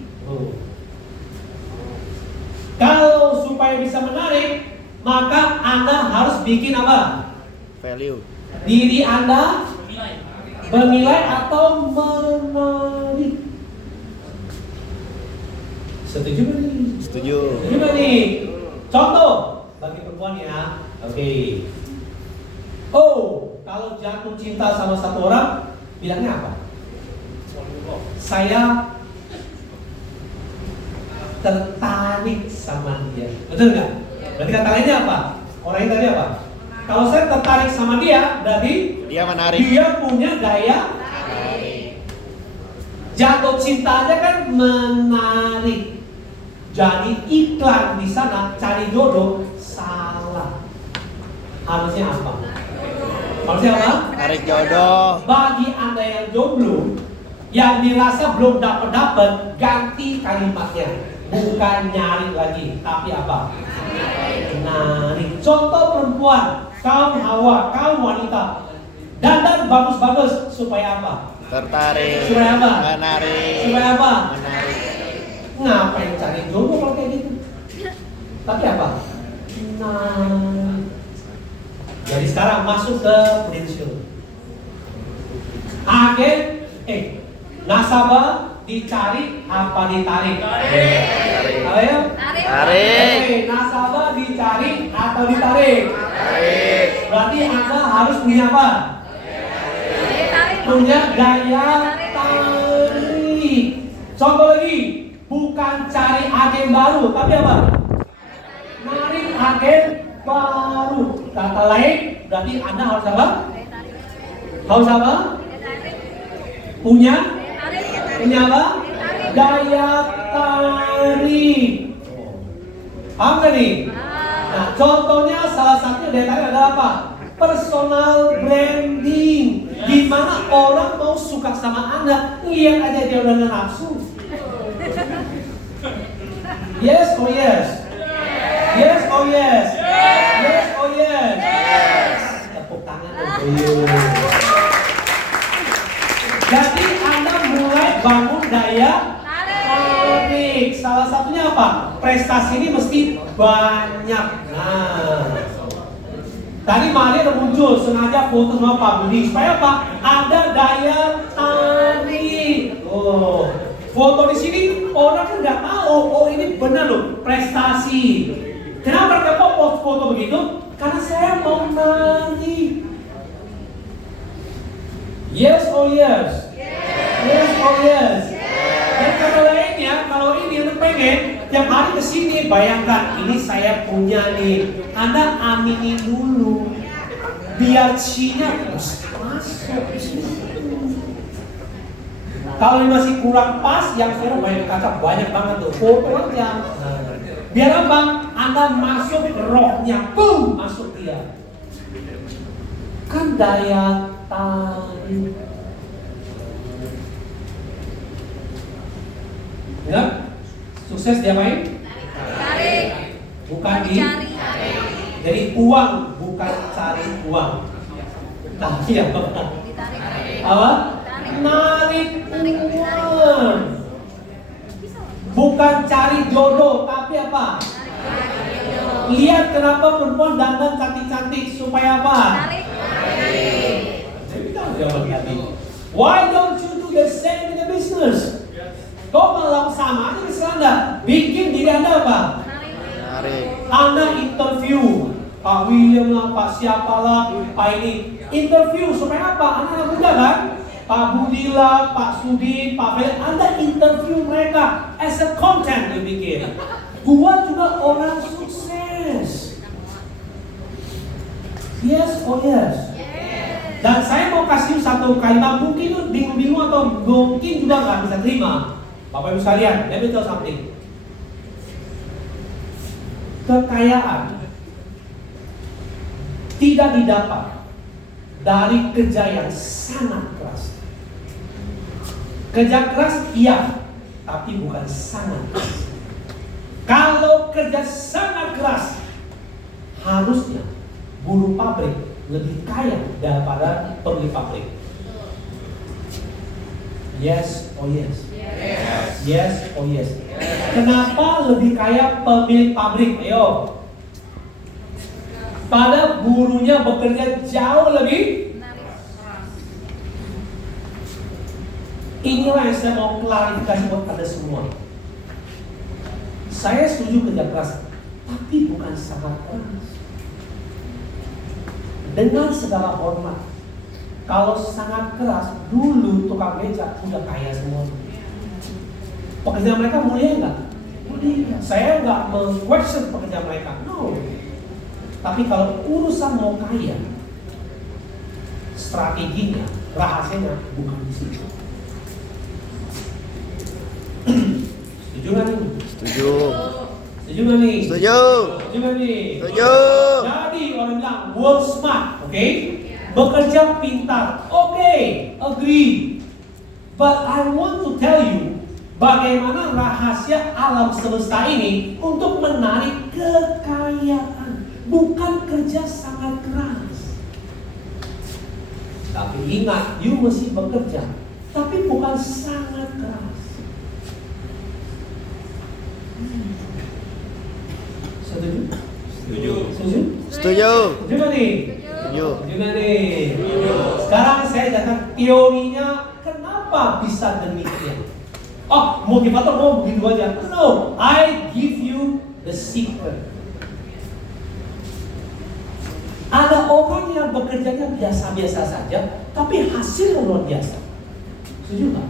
Kalau supaya bisa menarik, maka Anda harus bikin apa? Value. Diri Anda bernilai atau menarik. Setuju nggak nih? Setuju. Setuju nggak nih? Contoh bagi perempuan ya. Oke. Oh, kalau jatuh cinta sama satu orang, bilangnya apa? Saya tertarik sama dia. Betul nggak? Berarti kata lainnya apa? Orang ini tadi apa? Kalau saya tertarik sama dia, berarti Dia menarik. dia punya gaya jatuh cinta aja kan menarik. Jadi iklan di sana cari jodoh salah. Harusnya apa? Harusnya apa? Tarik jodoh. Bagi Anda yang jomblo, yang dirasa belum dapat, ganti kalimatnya. Bukan nyari lagi, tapi apa? Narik. Contoh perempuan, kaum Hawa, kaum wanita, dandan bagus-bagus supaya apa? Tertarik. Supaya apa? Menarik. Supaya apa? Menarik. Ngapain cari jodoh kalau kayak gitu? Tapi apa? Nah, jadi sekarang masuk ke prinsip. Agen, nasabah dicari apa ditarik? Ayo. Tarik. Oke, nasabah dicari atau ditarik? Tarik. Berarti Anda harus punya apa? Punya daya tarik. Contoh lagi, bukan cari agen baru, tapi apa? Narik agen baru. Kata lain, berarti Anda harus apa? Harus apa? Punya apa? Daya tarik. Paham gak nih? Nah, contohnya salah satunya daya tarik adalah apa? Personal branding. Di mana orang mau suka sama Anda, lihat aja dia udah nafsu. Yes or yes? Yes or yes? Yes or yes? Tepuk tangan dong. Jadi Anda mulai bangun daya tarik. Salah satunya apa? Prestasi ini mesti banyak. Nah, tadi Maria udah muncul, sengaja foto sama Pak Budi supaya apa? Ada daya tarik. Oh, foto di sini orang kan nggak tahu. Oh ini benar loh, prestasi. Kenapa mereka post foto begitu? Karena saya mau nari. Yes or yes? Yes or yes? Dan kalau lainnya, kalau ini Anda pengen tiap hari kesini, bayangkan ini saya punya nih. Anda aminin dulu, biar C-nya masuk. Kalau ini masih kurang pas, yang saya banyak kaca banyak banget tuh foto aja. Biar apa? Anda masuk rohnya, boom, masuk dia. Kan daya tarik. Ya? Sukses diapain? Tarik. Bukan di Cari. Jadi uang bukan cari uang. Tapi apa? Ditarik. Apa? Narik uang. Bukan cari jodoh, tapi apa? Lihat kenapa perempuan dandan cantik-cantik supaya apa? Tarik. Jadi kita jawab tadi. Why don't you do the same in the business? Kau malah sama aja bisa Anda bikin diri Anda apa? Menarik. Anda interview Pak William lah, Pak siapalah, Pak ini interview supaya apa? Anak-anak muda kan? Pak Budi lah, Pak Sudi, Pak Fel, Anda interview mereka as a content dibikin. Gua juga orang sukses. Yes or yes? Dan saya mau kasih satu kalimat, mungkin lu bingung-bingung atau mungkin juga nggak bisa terima. Bapak Ibu sekalian, let me tell something. Kekayaan tidak didapat dari kerja yang sangat keras. Kerja keras iya, tapi bukan sangat keras. Kalau kerja sangat keras, harusnya buruh pabrik lebih kaya daripada pemilik pabrik. Yes or yes? Yes or yes? Kenapa lebih kaya pemilik pabrik? Ayo. Pada buruhnya bekerja jauh lebih. Inilah yang saya mau klarifikasi buat Anda semua. Saya setuju kerja keras, tapi bukan sangat keras. Dengan segala hormat, kalau sangat keras, dulu tukang beca udah kaya semua. Pekerjaan mereka mulia nggak? Mulia. Saya nggak meng-question pekerjaan mereka, no. Tapi kalau urusan mau kaya, strateginya, rahasianya bukan di situ. Setuju nggak nih? Setuju. Setuju nggak nih? Setuju. Setuju nggak nih? Setuju. Jadi orang bilang work smart, oke? Bekerja pintar, oke? Agree. But I want to tell you bagaimana rahasia alam semesta ini untuk menarik kekayaan. Bukan kerja sangat keras. Tapi ingat, you mesti bekerja sangat keras. Setuju? Setuju. Setuju? Setuju. Setuju nggak nih? Setuju. Setuju nggak nih? Sekarang saya datang teorinya kenapa bisa demikian. Oh, motivator mau begitu aja. No, I give you the secret. Ada orang yang bekerjanya biasa-biasa saja, tapi hasilnya luar biasa. Setuju nggak?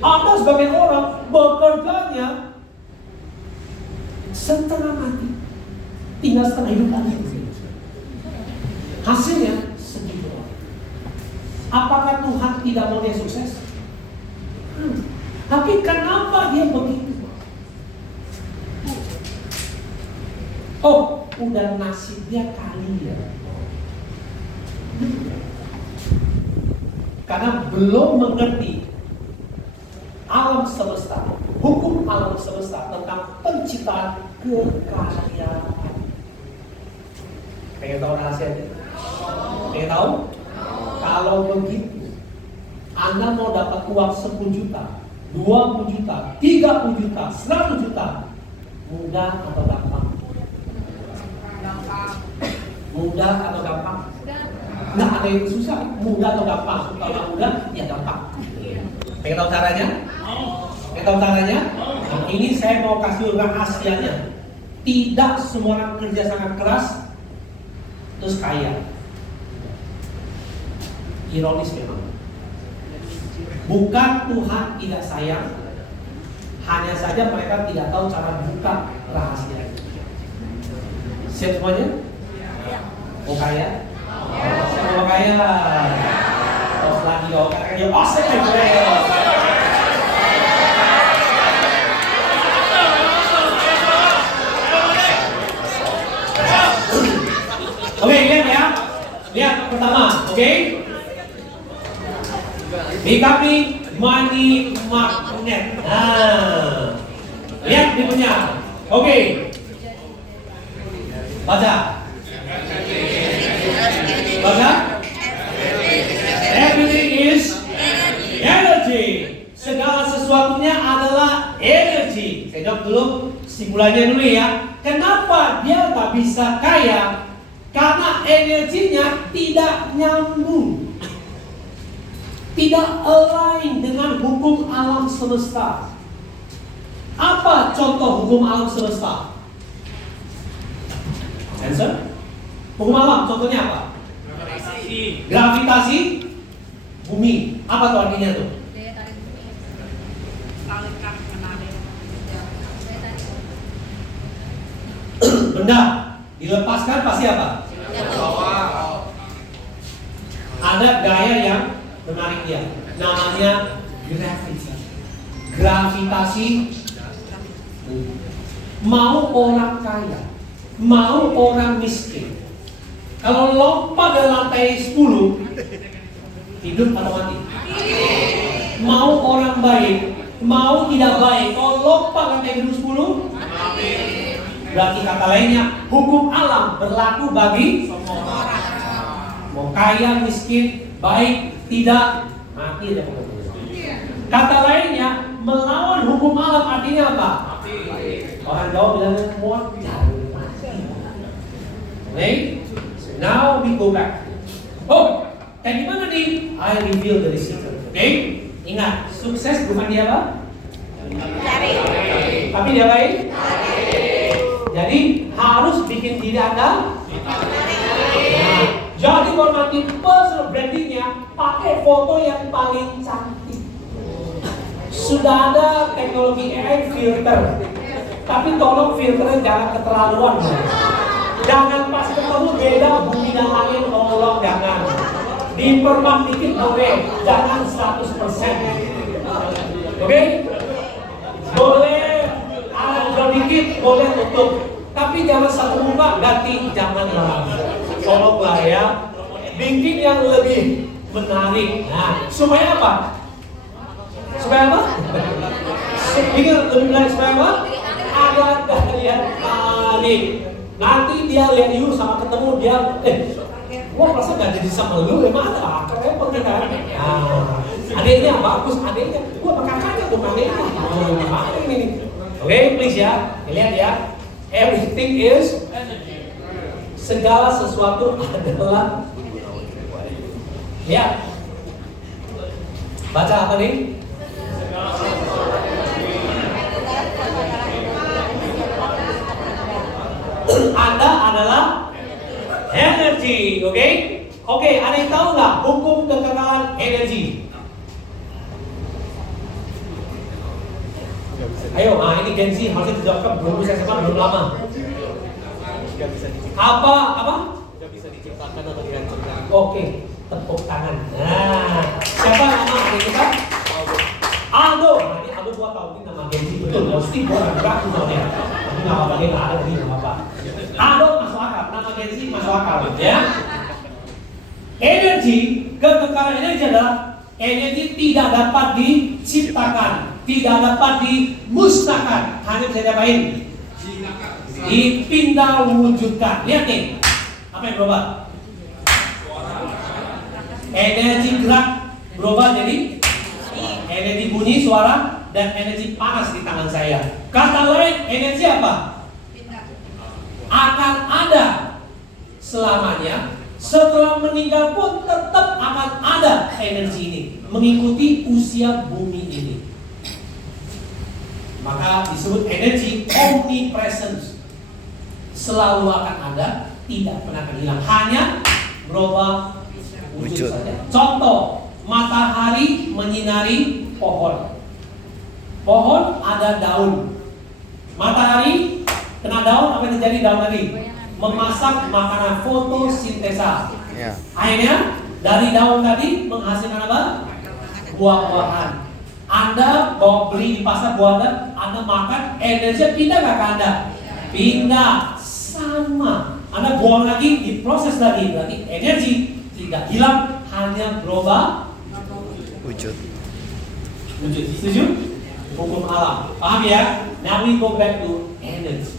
Ada sebagian orang bekerjanya setengah mati, tinggal setengah hidup lagi. Hasilnya segitu. Apakah Tuhan tidak mau dia sukses? Tapi kenapa dia begitu? Oh, udah nasib dia kali ya. Karena belum mengerti alam semesta, hukum alam semesta tentang penciptaan kekayaan. Pengen tahu rahasianya? Pengen tahu? Kalau begitu, Anda mau dapat uang 10 juta, 20 juta, 30 juta, 100 juta, mudah atau gampang? Mudah atau gampang? Nggak ada yang susah, mudah atau gampang? Kalau mudah, ya gampang. Pengen tahu caranya? Pengen tahu caranya? Nah, ini saya mau kasih rahasianya. Tidak semua orang kerja sangat keras terus kaya. Ironis memang. Bukan Tuhan tidak sayang, hanya saja mereka tidak tahu cara buka rahasia. Siap semuanya? Mau kaya? Siapa mau kaya? Terus lagi dong, kakaknya awesome ya. Oke, lihat ya. Lihat pertama, oke? Becoming money magnet. Nah, lihat tipunya. Oke. Baca. Baca. Everything is energy. Segala sesuatunya adalah energi. Saya jawab dulu simpulannya dulu ya. Kenapa dia tak bisa kaya? Karena energinya tidak nyambung, tidak align dengan hukum alam semesta. Apa contoh hukum alam semesta? Answer? Hukum alam contohnya apa? Gravitasi bumi. Apa tuh artinya tuh? Daya tarik bumi. Tarikan menarik. Daya tarik. Benda dilepaskan pasti apa? Ada gaya yang menarik dia. Namanya gravity. Gravitasi. Mau orang kaya, mau orang miskin, kalau lompat dari lantai 10, hidup atau mati? Mau orang baik, mau tidak baik, kalau lompat lantai gedung 10, berarti kata lainnya, hukum alam berlaku bagi semua orang. Mau kaya, miskin, baik, tidak, mati aja pokoknya. Kata lainnya, melawan hukum alam artinya apa? Orang Jawa bilangnya mau jauh mati. Oke? Now we go back. Oh, kayak gimana nih? I reveal the secret. Oke? Ingat, sukses bukan dia apa? Tapi dia baik? Jadi harus bikin diri Anda. Nah, jadi kalau nanti personal brandingnya pakai foto yang paling cantik. Sudah ada teknologi AI filter, tapi tolong filternya jangan keterlaluan. Jangan pas ketemu beda bumi dan langit, tolong jangan. Dipermak dikit boleh, jangan 100%. Oke? Boleh ada dikit, boleh tutup. Tapi jangan satu muka ganti, janganlah. Tolonglah ya. Bikin yang lebih menarik. Nah, supaya apa? Supaya apa? Bikin lebih menarik supaya apa? Agar kalian panik. Nanti dia lihat you sama ketemu dia, gua perasaan gak jadi sama lu, emang ada repot kan? Nah, Adiknya bagus, adiknya. Gua sama kakaknya, bukan adiknya. Oh, gimana ini? Oke, please ya. Lihat ya. Everything is segala sesuatu adalah. Lihat. Baca apa nih? Anda adalah energi, oke? Oke, ada yang tahu nggak hukum kekekalan energi? Ayo, ini Gen Z harusnya dijawabkan, belum bisa SMA, belum lama. Apa? Tidak bisa diciptakan atau dihancurkan. Oke, tepuk tangan. Nah, siapa nama adik kita? Aldo. Nah, ini Aldo 2 tahun ini nama Gen Z, betul. Pasti gua nggak berlaku soalnya. Tapi nggak apa-apa, dia nggak ada, ini nggak apa-apa. Aldo masuk akal, nama Gen Z masuk akal, ya. Energi, kekekalan energi adalah energi tidak dapat diciptakan, tidak dapat dimusnahkan, hanya bisa diapain? Dipindah wujudkan. Lihat nih, apa yang berubah? Energi gerak berubah jadi energi bunyi, suara, dan energi panas di tangan saya. Kata lain, energi apa? Akan ada selamanya. Setelah meninggal pun tetap akan ada energi ini, mengikuti usia bumi ini. Maka disebut energi omnipresence. Selalu akan ada, tidak pernah akan hilang, hanya berubah wujud saja. Contoh, matahari menyinari pohon. Pohon ada daun. Matahari kena daun, apa yang terjadi daun tadi? Memasak makanan, fotosintesa. Ya. Akhirnya dari daun tadi menghasilkan apa? Buah-buahan. Anda bawa beli di pasar buah Anda makan, energi pindah nggak ke Anda? Pindah, sama. Anda buang lagi, diproses lagi, berarti energi tidak hilang, hanya berubah Wujud. wujud. Setuju? Hukum alam. Paham ya? Now we go back to energy.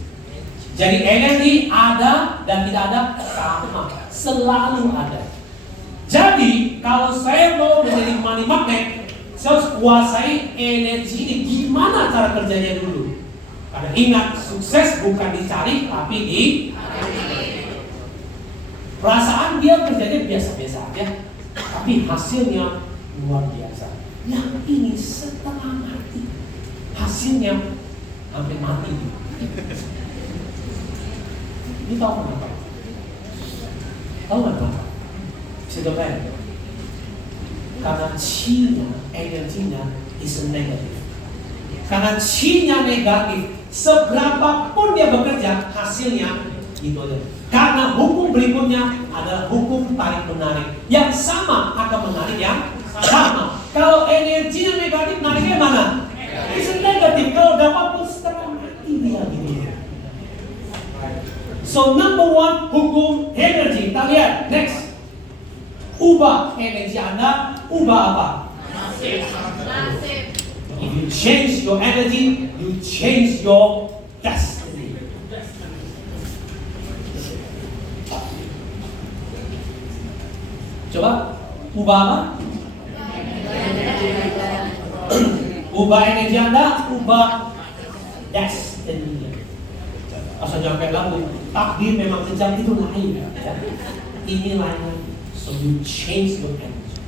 Jadi energi ada dan tidak ada sama, selalu ada. Jadi kalau saya mau menjadi money magnet, saya harus kuasai energi ini. Gimana cara kerjanya dulu? Karena ingat, sukses bukan dicari tapi di. Perasaan dia kerjanya biasa-biasa aja, tapi hasilnya luar biasa. Yang ini setengah mati, hasilnya hampir mati. Ini tahu kenapa? Tahu nggak kenapa? Sebenarnya karena chi-nya, energinya is negatif. Karena chi-nya negatif, seberapapun dia bekerja, hasilnya gitu aja. Karena hukum berikutnya adalah hukum tarik menarik. Yang sama akan menarik yang sama. Kalau energinya negatif, nariknya mana? Is negatif. Kalau dapat pun setengah mati dia gitu. So number one, hukum energi. Kita lihat next. Ubah energi Anda, ubah apa? If you change your energy, you change your destiny. Coba ubah apa? Ubah energi Anda, ubah destiny. Asal nyampe lagu, takdir memang kejam itu lain. Ya. Ini lain. So you change your energy.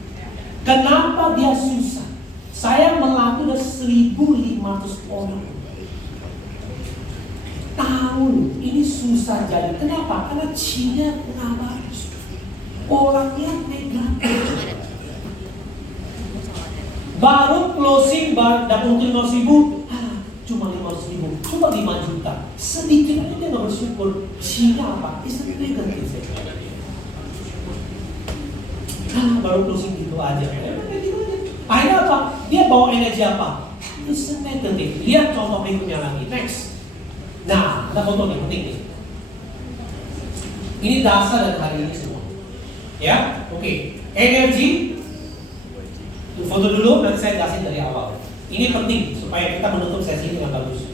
Kenapa dia susah? Saya melatih 1.500 orang. Tahun ini susah jadi. Kenapa? Karena Cina nggak bagus. Orangnya negatif. Baru closing dapat untung 5.000, cuma 500.000, cuma 5 juta. Sedikit aja dia nggak bersyukur. Cina apa? Itu negatif. Baru closing gitu aja. Akhirnya apa? Dia bawa energi apa? Itu negatif. Lihat contoh berikutnya lagi. Next. Nah, ada foto nih, penting nih. Ini dasar dari hari ini semua. Ya, oke. Energi. Foto dulu, nanti saya jelasin dari awal. Ini penting supaya kita menutup sesi ini dengan bagus.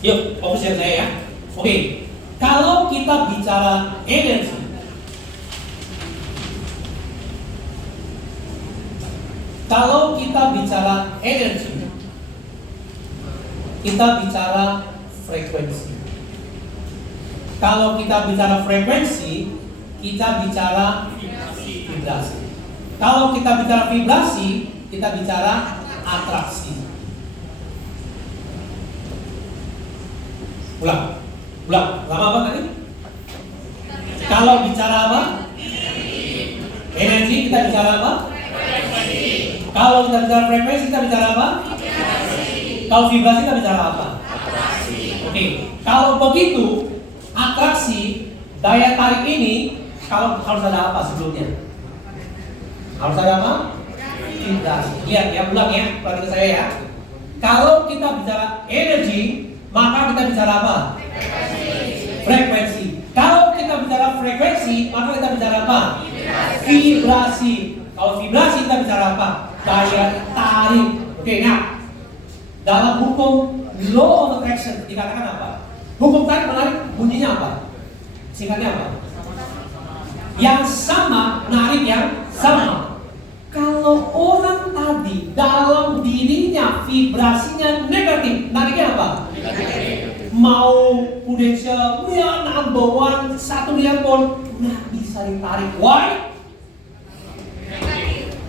Yuk, fokus ya saya ya. Oke, kalau kita bicara energi, kita bicara frekuensi. Kalau kita bicara frekuensi, kita bicara vibrasi. Kalau kita bicara vibrasi, kita bicara atraksi. Ulang. Lama apa tadi? Kalau bicara apa? Energi, kita bicara apa? Kalau kita bicara frekuensi, kita bicara apa? Kalau vibrasi, kita bicara apa? Oke. Kalau begitu, atraksi, daya tarik ini, kalau harus ada apa sebelumnya? Harus ada apa? Vibrasi. Lihat ya, ulang ya, perhatikan saya ya. Kalau kita bicara energi, maka kita bicara apa? Frekuensi. Kalau kita bicara frekuensi, maka kita bicara apa? Vibrasi. Kalau vibrasi kita bicara apa? Daya tarik. Oke, nah, dalam hukum law of attraction dikatakan apa? Hukum tarik menarik bunyinya apa? Singkatnya apa? Yang sama menarik yang sama. Kalau orang tadi dalam dirinya vibrasinya negatif, nariknya apa? Mau prudential, ya number one, 1 miliar pun nggak bisa ditarik. Why?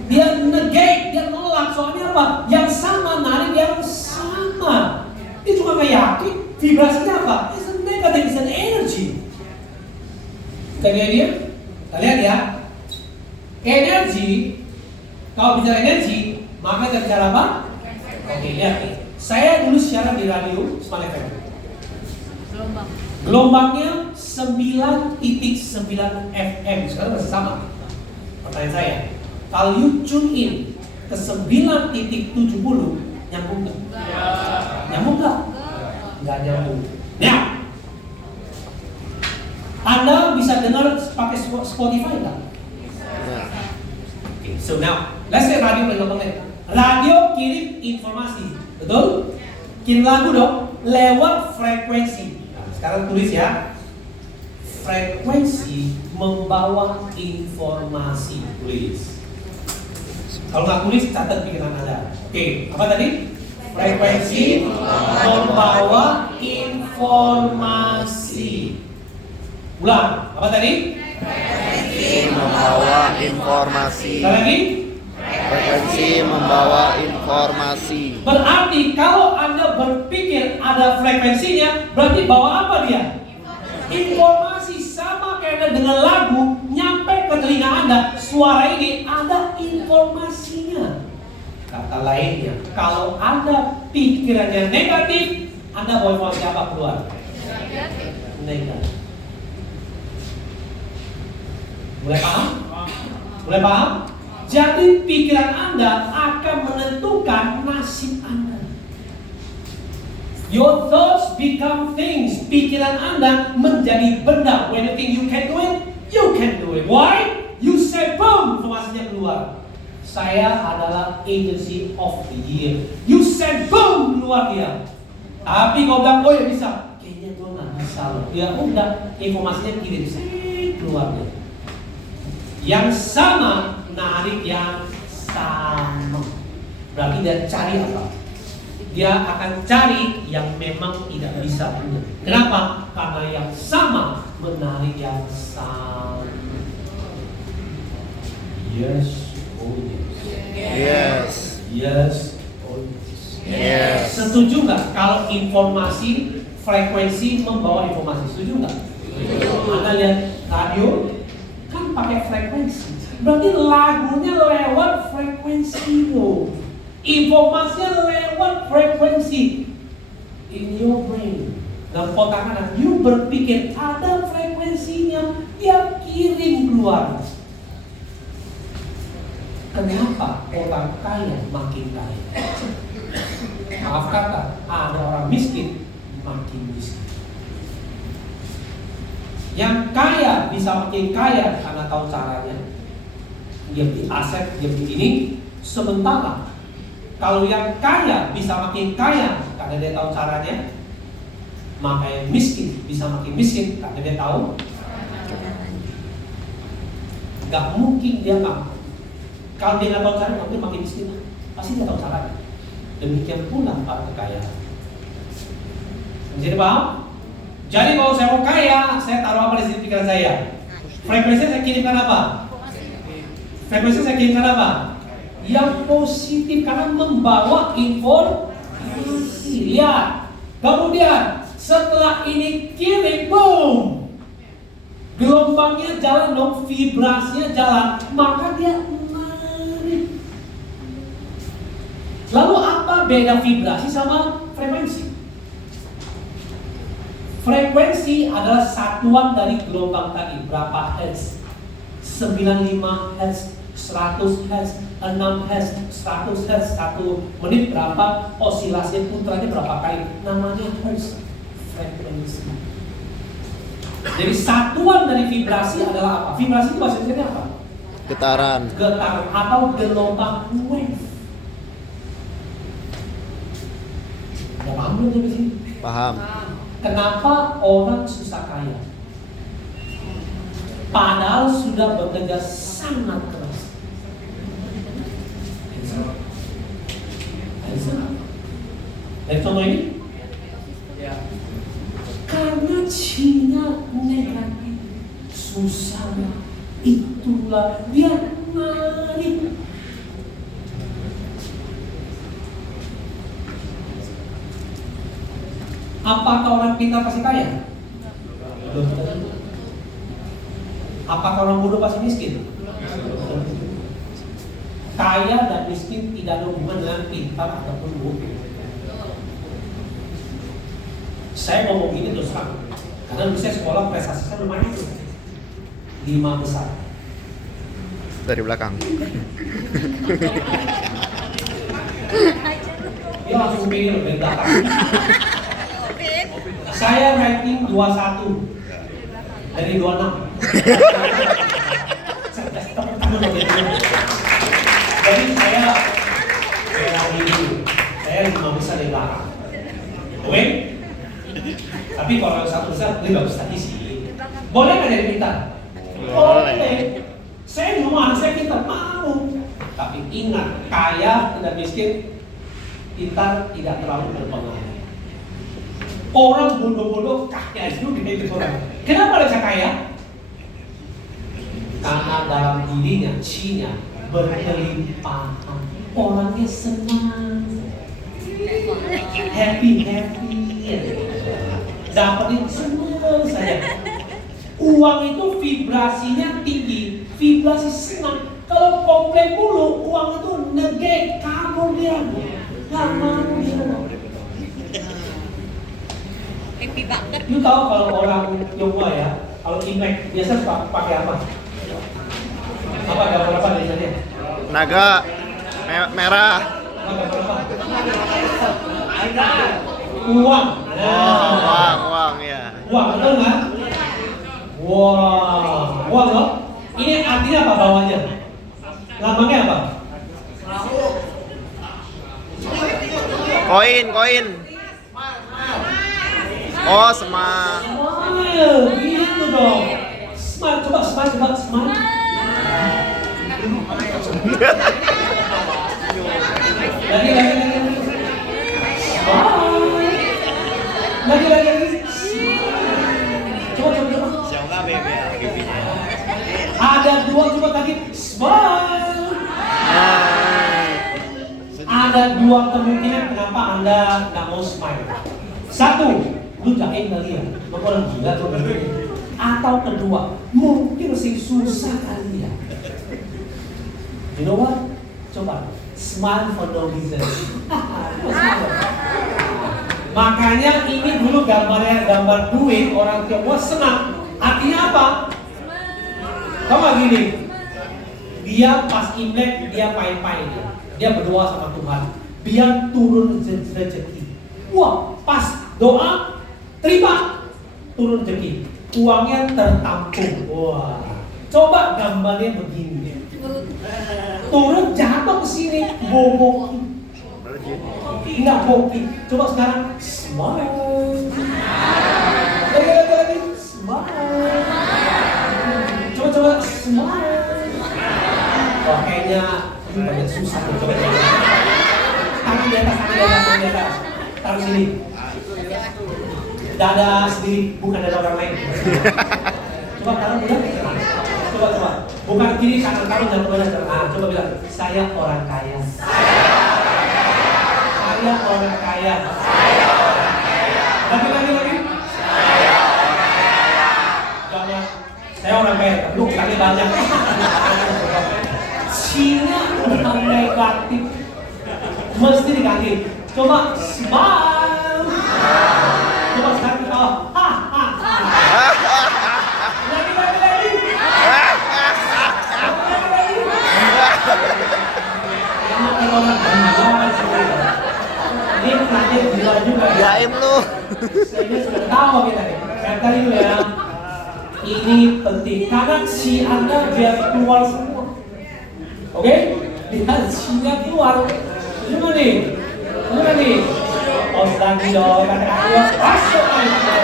Dia negate, dia nolak. Soalnya apa? Yang sama narik yang sama. Dia cuma nggak yakin. Vibrasinya apa? It's a negative, it's an energy. Kita lihat dia? Kita lihat ya. Energi. Kalau bicara energi, maka kita bicara apa? Oke, lihat nih. Saya dulu siaran di radio Smart FM. Gelombangnya 9.9 FM. Sekarang masih sama. Pertanyaan saya, kalau you tune in ke 9.70, nyambung nggak? Nyambung nggak? Nggak nyambung. Nah, Anda bisa dengar pakai Spotify nggak? Okay, so now, let's say radio paling. Radio kirim informasi, betul? Kirim lagu dong, lewat frekuensi. Nah, sekarang tulis ya. Frekuensi membawa informasi, tulis. Kalau nggak tulis, catat pikiran Anda. Oke, apa tadi? Frekuensi membawa informasi. Ulang, apa tadi? Frekuensi membawa informasi. Sekali lagi. Frekuensi membawa informasi. Berarti kalau Anda berpikir ada frekuensinya, berarti bawa apa dia? Informasi. Sama kayak dengan lagu, nyampe ke telinga Anda, suara ini ada informasinya. Kata lainnya, kalau Anda pikirannya negatif, Anda bawa informasi apa keluar? Negatif. Mulai paham? Mulai paham? Jadi pikiran Anda akan menentukan nasib Anda. Your thoughts become things. Pikiran Anda menjadi benda. When you think you can do it, you can do it. Why? You say boom, informasinya keluar. Saya adalah agency of the year. You say boom, keluar dia. Tapi kalau bilang, oh ya bisa, kayaknya gue nggak bisa loh. Ya udah, informasinya kirim, keluar dia. Yang sama narik yang sama. Berarti dia cari apa? Dia akan cari yang memang tidak bisa punya. Kenapa? Karena yang sama menarik yang sama. Yes, oh yes. Yes. Yes, oh yes. Yes. Setuju nggak kalau informasi frekuensi membawa informasi? Setuju nggak? Anda lihat radio kan pakai frekuensi. Berarti lagunya lewat frekuensi loh. Informasinya lewat frekuensi in your brain. Dan otak kanan, you berpikir ada frekuensinya, dia kirim keluar. Kenapa orang kaya makin kaya? Maaf kata, ada orang miskin makin miskin. Yang kaya bisa makin kaya karena tahu caranya. Dia beli aset, dia begini. Sementara kalau yang kaya bisa makin kaya karena dia tahu caranya. Maka yang miskin bisa makin miskin karena dia tahu nggak mungkin dia mampu. Kalau dia nggak tahu cara, nanti makin miskin. Pasti dia tahu caranya. Demikian pula para kekayaan. Jadi paham? Jadi kalau saya mau kaya, saya taruh apa di pikiran saya? Frekuensi saya kirimkan apa? Frekuensi saya kirimkan apa? Yang positif karena membawa informasi. Lihat. Kemudian setelah ini kirim, boom, gelombangnya jalan dong, vibrasinya jalan, maka dia menarik. Lalu apa beda vibrasi sama frekuensi? Frekuensi adalah satuan dari gelombang tadi. Berapa hertz? 95 hertz, 100 hertz, 6 hertz, 100 hertz. 1 menit berapa? Osilasi putranya berapa kali? Namanya hertz. Frekuensi. Jadi satuan dari vibrasi adalah apa? Vibrasi itu bahasa Indonesia apa? Getaran. Getaran atau gelombang wave. Ada paham belum sampai sini? Paham. Kenapa orang susah kaya? Padahal sudah bekerja sangat keras. Dari contoh ini? Ya. Karena Cina negatif, susah, itulah dia narik. Apakah orang pintar pasti kaya? Belum tentu. Apakah orang bodoh pasti miskin? Kaya dan miskin tidak ada hubungan dengan pintar ataupun bodoh. Saya ngomong ini terus terang, karena dulu saya sekolah prestasi saya lumayan tuh 5 besar. Dari belakang. Dia langsung pilih dari belakang. Saya ranking 21 dari 26. Jadi saya saya 5 besar dari belakang. Oke? Tapi kalau yang 1 besar lebih bagus tadi sih. Boleh nggak jadi pintar? Boleh. Saya juga mau anak saya pintar, mau. Tapi ingat, kaya tidak miskin, pintar tidak terlalu berpengaruh. Orang bodoh-bodoh kaya juga itu orang. Kenapa dia kaya? Karena dalam dirinya, Cina berkelimpahan. Orangnya senang, happy, dapatin senang saja. Uang itu vibrasinya tinggi, vibrasi senang. Kalau komplain mulu, uang itu negek, kabur dia, nggak mau dia. Happy banget. Lu tahu kalau orang Tionghoa ya, kalau Imlek biasa pakai apa? Apa gambar apa biasanya? Naga merah. Apa gambar apa? Uang. Nah, Uang ya. uang betul nggak? Wah, uang loh. Ini artinya apa bawahnya? Lambangnya apa? Koin. Oh, smart. Smile, gitu dong. Smile, coba smile. Lagi. Lagi. Coba. Ada 2, coba lagi. Smile. Ada 2 kemungkinan kenapa Anda nggak mau smile. 1, lu jaim kali ya, lu orang gila tuh. Atau kedua, mungkin masih susah kali ya. You know what? Coba smile for no reason. Makanya ini dulu gambar duit orang Tionghoa senang. Artinya apa? Tahu nggak gini? Dia pas Imlek dia pain-pain dia berdoa sama Tuhan. Biar turun rezeki. Wah, pas doa terima turun rezeki, uangnya tertampung. Wah, coba gambarnya begini, turun jatuh ke sini, boboki, nggak boki. Coba sekarang smile. coba smile. Oh, kayaknya ini banyak susah nih. Coba. Tangan di atas, tangan di atas. Taruh sini. Dada sendiri, bukan dada orang lain. Coba taruh dulu. Coba. Bukan kiri kanan, taruh jangan kemana. Coba bilang, saya orang kaya. Saya orang kaya. Lagi. Jangan. Saya orang kaya. Lu kali banyak. Cina orang negatif. Mesti diganti. Coba smile. Coba sekarang ketawa. Lagi. Ini terakhir gila juga ya. Jaim lu. Saya sudah tahu kita nih. Kayak tadi itu ya. Ini penting karena si Anda biar keluar semua. Oke? Lihat si-nya keluar. Gimana nih? Oh, lagi dong. Kata-kata masuk aja.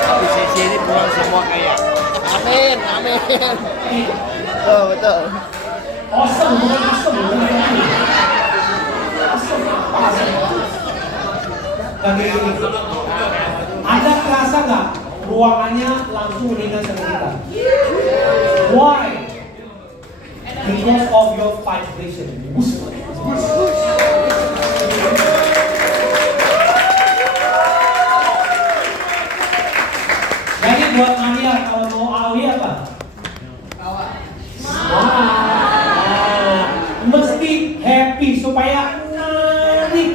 Tapi sesi ini pulang semua kayak. Amin. Betul. Awesome, bukan asem. Lagi ini. Anda kerasa nggak ruangannya langsung meningkat sama kita? Why? Because of your vibration. Jadi buat Mania kalau mau AOI apa? Mesti happy supaya narik.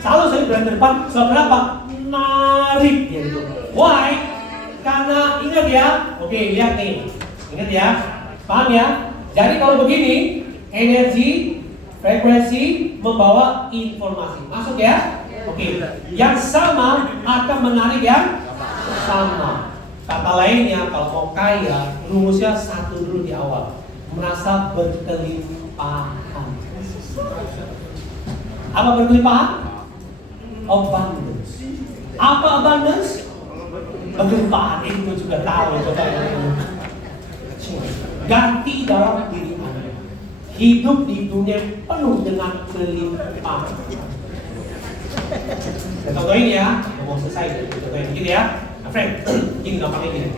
Selalu saya berani depan, sebab kenapa? Narik ya itu. Why? Karena ingat ya, oke lihat nih, ingat ya, paham ya? Jadi kalau begini, energi, frekuensi membawa informasi, masuk ya? Oke, yang sama akan menarik yang sama. Kata lainnya, kalau mau kaya, rumusnya satu dulu di awal, merasa berkelimpahan. Apa berkelimpahan? Abundance. Apa abundance? Berkelimpahan, itu juga tahu. Coba ganti dalam diri Anda. Hidup di dunia penuh dengan kelimpahan. Contohin ya, mau selesai. Contohin gini ya, friend. Ini gampangnya gini.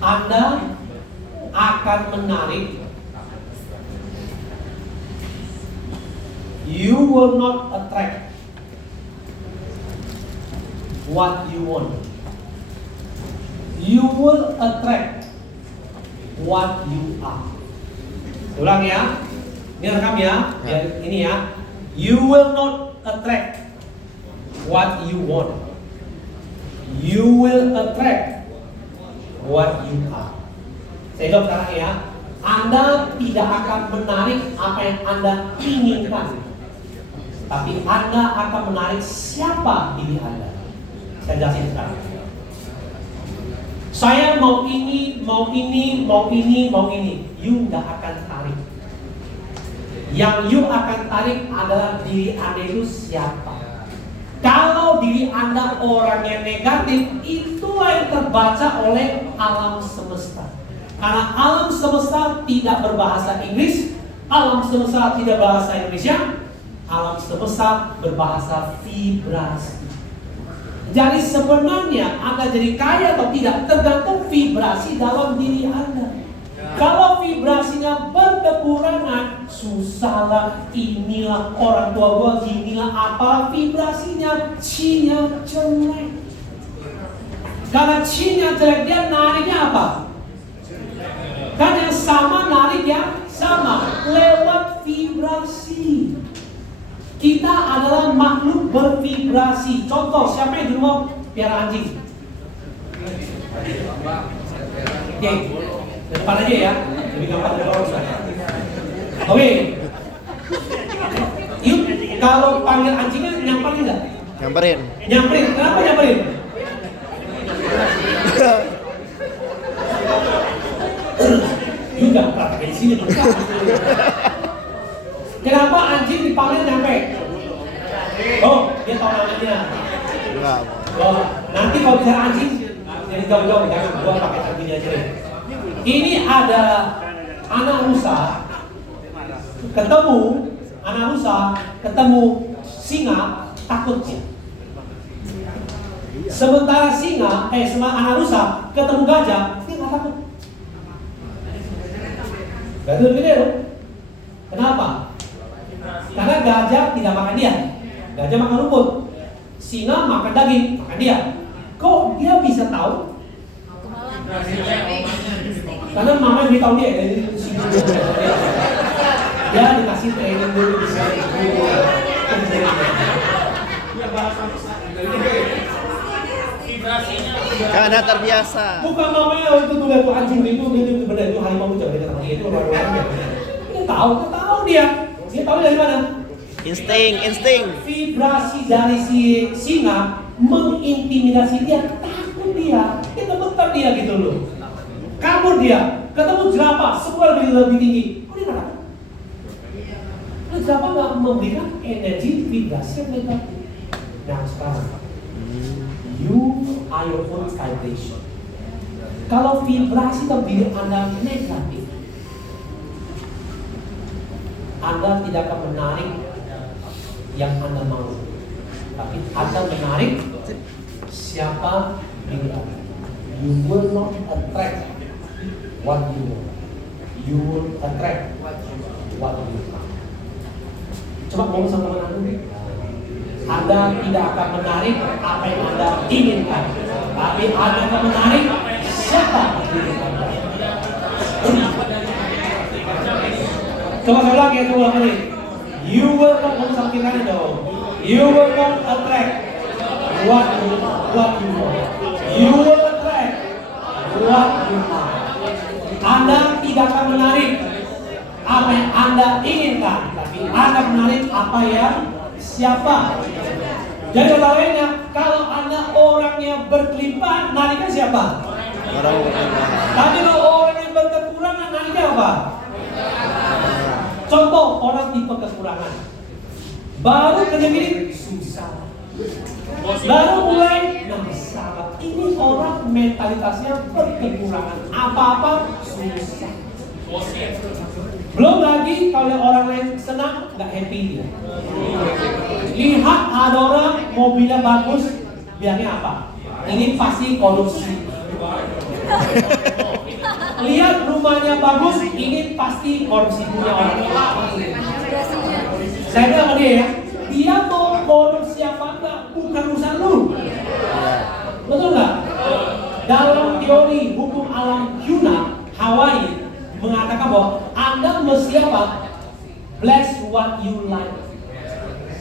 Anda akan menarik. You will not attract what you want. You will attract what you are. Ulang ya. Ini rekam ya. Ini ya. You will not attract what you want. You will attract what you are. Saya jawab sekarang ya. Anda tidak akan menarik apa yang Anda inginkan, tapi Anda akan menarik siapa diri Anda. Saya jelasin sekarang. Saya mau ini. You nggak akan tarik. Yang you akan tarik adalah diri Anda itu siapa. Kalau diri Anda orang yang negatif, itu yang terbaca oleh alam semesta. Karena alam semesta tidak berbahasa Inggris, alam semesta tidak bahasa Indonesia, alam semesta berbahasa vibrasi. Jadi sebenarnya Anda jadi kaya atau tidak tergantung vibrasi dalam diri Anda. Kalau vibrasinya berkekurangan, susahlah, inilah orang tua gua, inilah apa vibrasinya, Ci-nya jelek. Karena Ci-nya jelek, dia nariknya apa? Kan yang sama narik yang sama lewat vibrasi. Kita adalah makhluk bervibrasi. Contoh, siapa yang di rumah piara anjing? Oke, depan aja ya. Lebih gampang dari orang. Oke. Yuk, kalau panggil anjingnya nyamperin nggak? Nyamperin. Nyamperin. Kenapa nyamperin? Juga praktek di sini. Kenapa anjing dipanggil nyampe? Oh, dia tahu namanya. Enggak. Oh, nanti kalau bicara anjing, jadi jauh-jauh jangan gua pakai anjing aja. Ini ada anak rusa ketemu singa, takut dia. Sementara anak rusa ketemu gajah, dia nggak takut. Gajah gede loh. Kenapa? Karena gajah tidak makan dia. Gajah makan rumput. Singa makan daging, makan dia. Kok dia bisa tahu? Karena mama beritahu dia dari singa. Dia dikasih training dulu di sini. Karena terbiasa. Bukan mamanya itu tuh lihat tuh anjing itu benar itu harimau itu dia kata itu orang-orangnya. Dia tahu dia. Dia tahu dari mana? Insting. Vibrasi dari si singa mengintimidasi dia, takut dia, gemetar dia gitu loh. Kabur dia, ketemu jerapah, semua lebih tinggi. Kok dia nggak takut? Nah, jerapah nggak memberikan energi vibrasi yang negatif. Nah sekarang, you are your own vibration. Kalau vibrasi dalam diri Anda negatif, Anda tidak akan menarik yang Anda mau, tapi Anda menarik siapa diri Anda. You will not attract what you want. You will attract what you want. Coba ngomong sama teman Anda. Anda tidak akan menarik apa yang Anda inginkan, tapi Anda akan menarik siapa diri Anda. Coba saya ulang ya, coba kali. You will not ngomong sama kita dong. You will not attract what you want. You will attract what you want. Anda tidak akan menarik apa yang Anda inginkan, tapi Anda menarik apa yang siapa. Jadi kata lainnya, kalau Anda orangnya berkelimpahan, nariknya siapa? Orang berkelimpahan. Tapi kalau orang yang berkekurangan, nariknya apa? Contoh orang tipe kekurangan, baru kerja gini susah, baru mulai masalah. Ini orang mentalitasnya berkekurangan, apa-apa susah. Belum lagi kalau orang lain senang, nggak happy dia. Lihat ada orang mobilnya bagus, bilangnya apa? Ini pasti korupsi. Lihat rumahnya bagus, ini pasti korupsi punya orang. Saya bilang sama dia ya, dia mau korupsi apa enggak, bukan urusan lu. Betul nggak? Dalam teori hukum alam Yuna, Hawaii mengatakan bahwa Anda mesti apa? Bless what you like.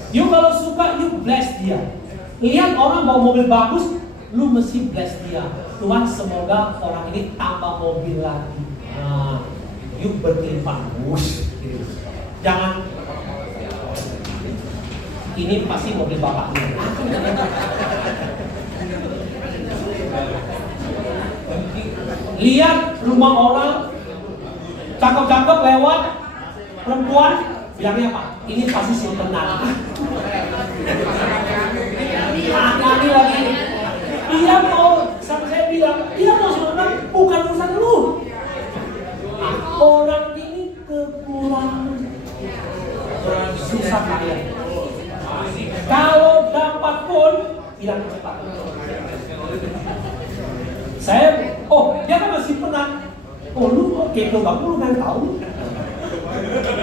You kalau suka, you bless dia. Lihat orang bawa mobil bagus, lu mesti bless dia. Tuhan semoga orang ini tambah mobil lagi. Nah, you berkelimpahan. Jangan ini pasti mobil bapaknya. Lihat rumah orang cakep-cakep lewat, perempuan bilangnya apa? Ini pasti simpenan. Hati-hati lagi. Dia mau, sama saya bilang, dia mau simpenan bukan urusan lu. Orang ini kekurangan, susah kaya. Kalau dapat pun bilang cepat. Saya, dia kan masih pernah. Lu kok kepo banget, lu kan tahu.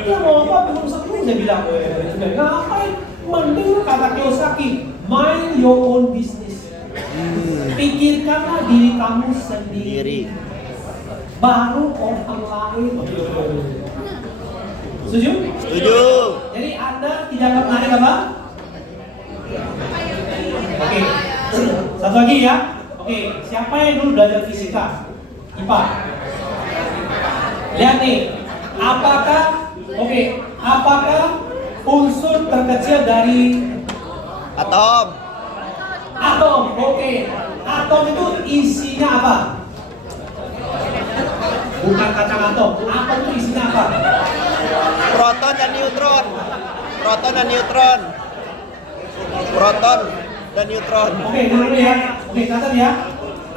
Dia mau apa, belum satu, saya bilang. Ngapain? Mending kata Kiyosaki, mind your own business. Pikirkanlah diri kamu sendiri. Baru orang lain. Setuju? Setuju. Jadi Anda tidak akan menarik apa? Oke, satu lagi ya. Oke, siapa yang dulu belajar fisika? IPA. Lihat nih, apakah unsur terkecil dari Atom. atom? Oke, atom itu isinya apa? Bukan kacang atom. Atom itu isinya apa? Proton dan neutron. Proton dan neutron. proton dan neutron. Oke, dulu ya. Oke, catat ya.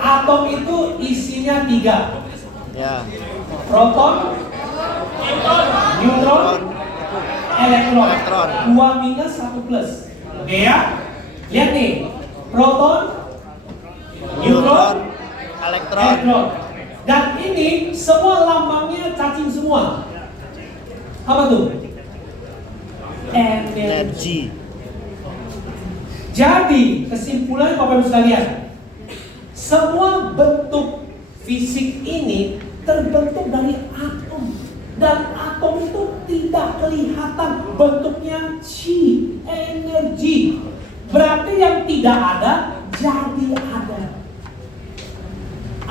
Atom itu isinya 3. Ya. Proton, neutron, elektron. Elektron. 2 minus, 1 plus. Oke ya. Lihat nih. Proton, neutron, elektron. Dan ini semua lambangnya cacing semua. Apa tuh? Energi. Energi. Jadi kesimpulannya Bapak Ibu sekalian, semua bentuk fisik ini terbentuk dari atom. Dan atom itu tidak kelihatan, bentuknya chi, energi. Berarti yang tidak ada jadi ada.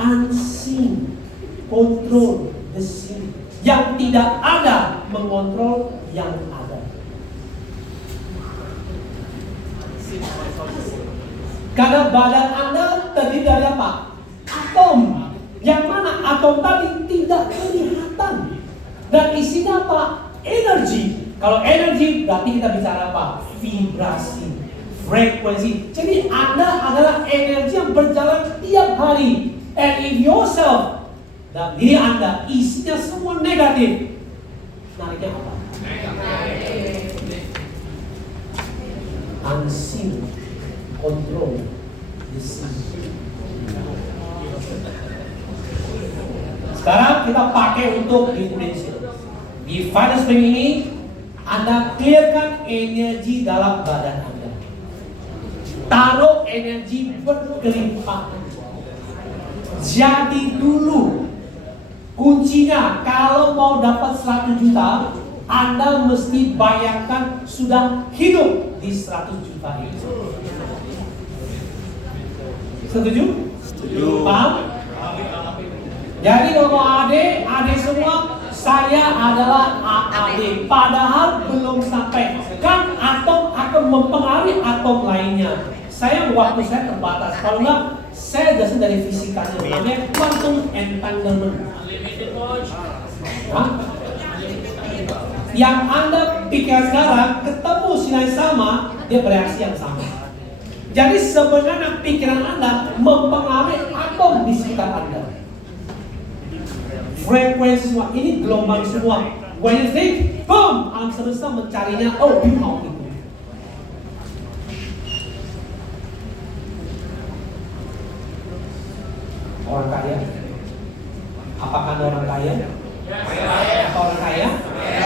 Unseen, control the seen. Yang tidak ada mengontrol yang ada. Karena badan Anda terdiri dari apa? Atom. Yang mana atom tadi tidak kelihatan. Dan isinya apa? Energi. Kalau energi berarti kita bicara apa? Vibrasi, frekuensi. Jadi Anda adalah energi yang berjalan tiap hari. And if yourself, dan diri Anda isinya semua negatif, nariknya apa? Unseen, control, sekarang kita pakai untuk differential. Di final string ini Anda clearkan energi dalam badan Anda. Taruh energi berkelimpahan. Jadi dulu kuncinya kalau mau dapat 100 juta, Anda mesti bayangkan sudah hidup di 100 juta itu. Setuju? Setuju. Paham? Jadi kalau adik semua, saya adalah adik. Padahal belum sampai. Kan atom akan mempengaruhi atom lainnya. Waktu saya terbatas. Kalau enggak, saya dasar dari fisikanya. Namanya quantum entanglement. Nah, yang Anda pikir sekarang, ketemu sinar sama, dia bereaksi yang sama. Jadi sebenarnya pikiran Anda mempengaruhi atom di sekitar Anda. Frekuensi semua, ini gelombang semua. When you think, boom, alam semesta mencarinya, oh, you know itu. Orang kaya? Apakah Anda orang kaya? Apa orang kaya?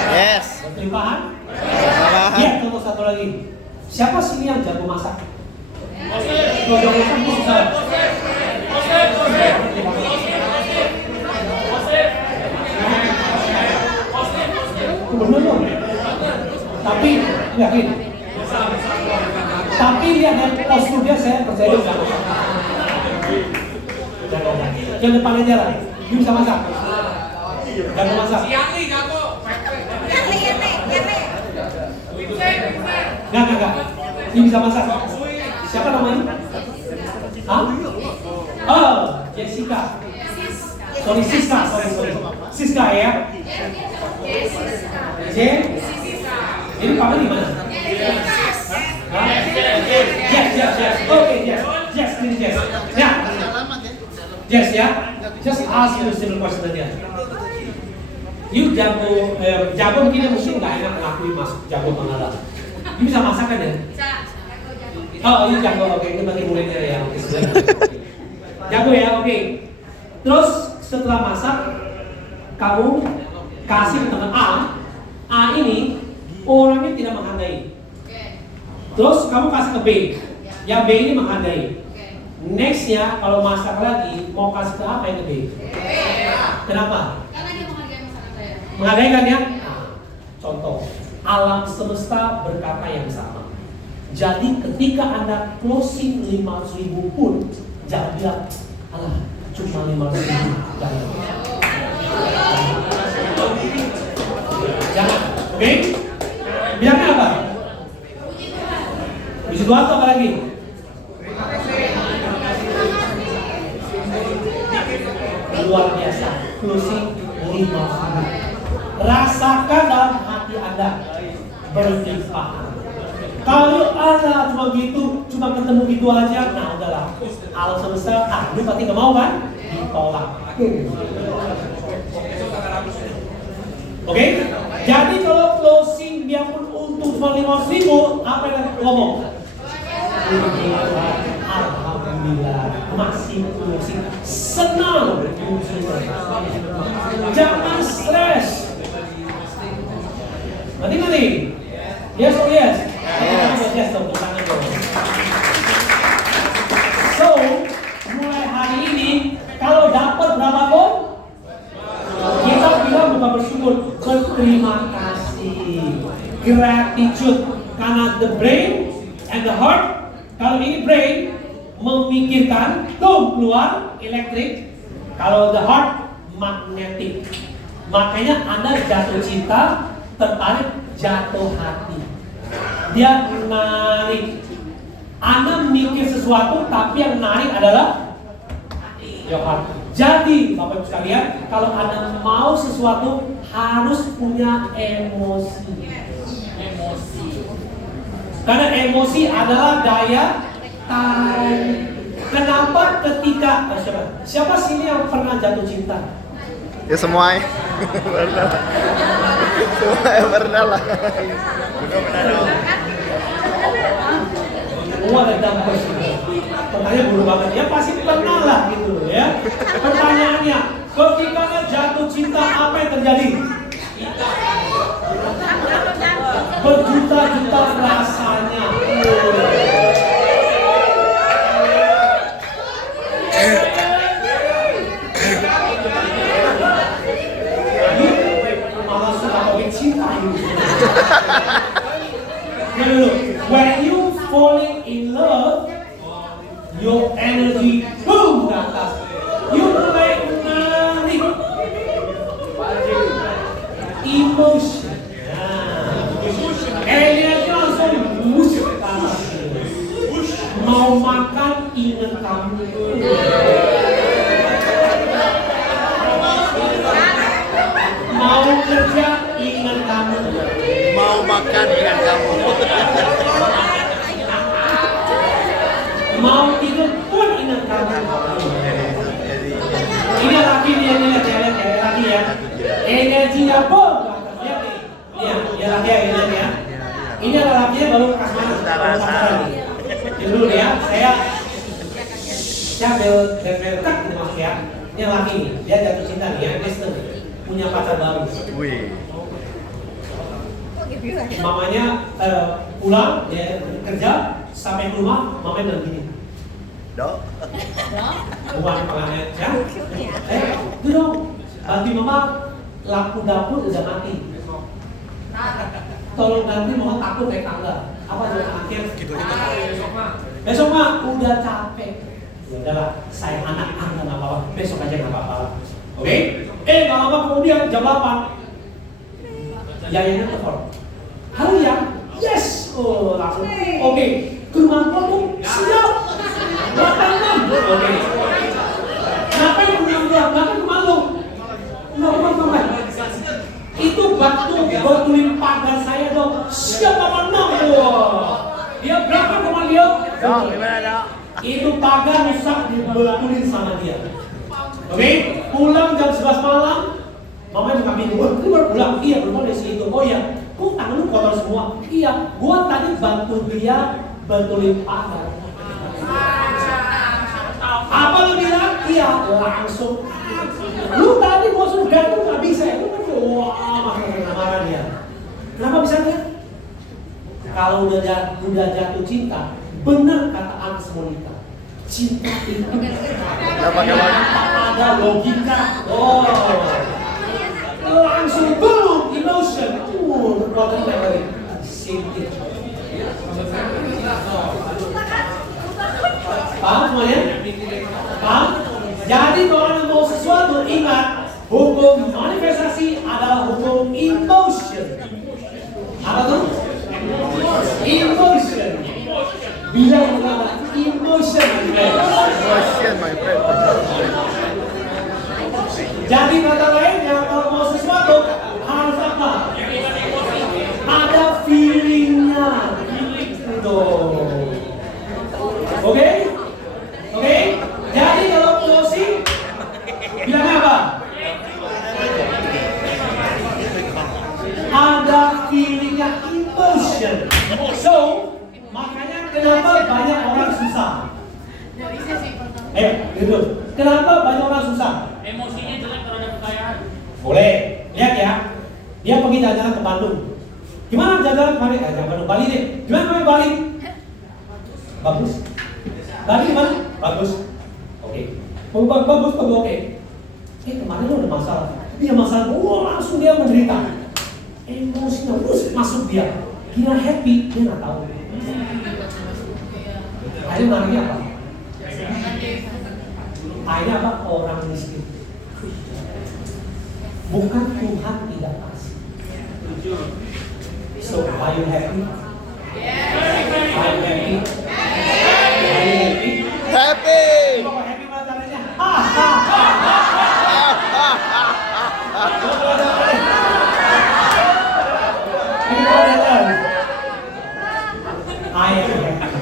Yes. Berkelimpahan? Berkelimpahan. Ya, contoh satu lagi. Siapa sini yang jago masak? Jago masak itu susah. Benar loh. Tapi yakin. Tapi lihat dari postur dia, saya percaya dia bisa masak. Yang depan aja lah. Dia bisa masak. Jago masak. Enggak. Dia bisa masak. Siapa namanya? Hah? Oh, Jessica. Sorry, Siska. Siska ya? Ini pakai di mana? Yes. Oke, yes. Ini yes. Ya. Yes ya. Just ask you a simple question aja. You jago mungkin nggak enak ngakui masuk jago pengalat. You bisa masak kan ya? Oh, you jago. Oke, ini bagi muridnya ya. Oke, jago ya. Oke. Terus setelah masak, kamu kasih teman A ini orangnya tidak menghargai. Terus kamu kasih ke B, yang B ini menghargai. Nextnya kalau masak lagi mau kasih ke apa yang ke B? Kenapa? Karena dia menghargai masakan saya. Menghargai kan ya? Nah, contoh, alam semesta berkata yang sama. Jadi ketika Anda closing 500.000 pun, jangan bilang, alah cuma 500.000 bayar. Jangan, oke? Bilangnya apa? Puji Tuhan atau apa lagi? Luar biasa, closing 500. Rasakan dalam hati Anda berlimpahan. Kalau ada cuma gitu, cuma ketemu gitu aja, nah udahlah. Alam semesta, lu pasti nggak mau kan? Ditolak. Oke? Jadi kalau closing dia pun untung cuma 500.000, apa yang ngomong? Alhamdulillah, masih closing, senang. Jangan stres. Mati. Yes or yes? Yes dong, tangan dong. So, mulai hari ini kalau dapat berapa pun kita bilang bukan bersyukur, berterima kasih, gratitude, karena the brain and the heart. Kalau ini brain memikirkan, keluar elektrik. Kalau the heart magnetic. Makanya Anda jatuh cinta, tertarik, jatuh hati. Dia menarik. Anda mikir sesuatu, tapi yang menarik adalah your heart. Jadi, Bapak Ibu sekalian, kalau Anda mau sesuatu harus punya emosi. Karena emosi adalah daya tarik. Kenapa ketika siapa sini yang pernah jatuh cinta? Ya semuanya. Pernah. Semuanya pernah lah. Semua ada dampak. Pertanyaan buruk banget. Ya pasti pernah lah gitu ya. Pertanyaannya, ketika jatuh cinta apa yang terjadi? Berjuta-juta rasanya. Malah suka bikin cinta ini. When you falling in love, your energy boom ke atas. You mulai menarik emotion. Energi langsung push ke atas. Mau makan ingat kamu. Mau kerja ingat kamu. Mau makan ingat kamu. Mau tidur pun ingat kamu. Ini lagi dia lihat lagi ya. Energinya pun lihat nih. Dia lagi ya. Ini adalah lakinya baru kasmaran. Ini dulu ya. Saya dekat gitu mas ya. Ini laki nih. Dia jatuh cinta nih ya. Kristen punya pacar baru. Wih. Mamanya pulang dia kerja sampai ke rumah mamanya bilang gini. Dok. Bukan pengannya ya. Itu dong. Bantu mama lampu dapur udah mati. Tolong ganti mama takut naik tangga. Apa jalan akhir? Besok mah udah capek. Ya udahlah, saya anak nggak apa-apa. Besok aja nggak apa-apa. Oke? Nggak lama kemudian jam 8 Yayanya telepon. Halo ya? Yes. Oh langsung. Oke. Ke rumah kamu siap. 8 jam. Oke. Ngapain ke rumah gua? Ngapain ke rumah lu? Enggak. Itu batu betulin pagar saya dong. Siap 86. Wah. Dia berapa sama dia? Dok, gimana dok? Itu pagar rusak dibetulin sama dia. Oke, pulang jam 11 malam. Mamanya buka pintu, keluar pulang. Iya, betul dari situ. Oh iya, kok tangan lu kotor semua? Iya, gua tadi bantu dia betulin pagar. Apa lu bilang? Iya, langsung. Lu tadi gua suruh gantung nggak bisa. Lu kan wah, marah dia. Kenapa bisa dia? Kalau udah jatuh cinta, benar kata Agnes Monica. Cinta itu ada logika. Oh, langsung boom, emotion. Kekuatan memory. Simple. Paham semuanya? Paham? Jadi kalau Anda mau sesuatu, ingat hukum manifestasi adalah hukum emotion. Apa tuh? Emotion. Bilang pertama, emotion. Emotion, my friend. Jadi kata lainnya, kalau mau sesuatu harus apa? Ada feelingnya. Boleh. Lihat ya. Dia pergi jalan-jalan ke Bandung. Gimana jalan-jalan kemarin? Jangan Bandung, Bali deh. Gimana kemarin Bali? Bagus. Bali gimana? Bagus. Oke. Bagus, oke. Kemarin lo ada masalah. Dia masalah, langsung dia menderita. Emosinya masuk dia. Gila happy, dia nggak tahu. Akhirnya menariknya apa? Akhirnya apa? Orang miskin. Bukan Tuhan tidak kasih. So, are you happy? Are you happy? Are you happy? Happy. Kalau happy mana caranya? I am happy.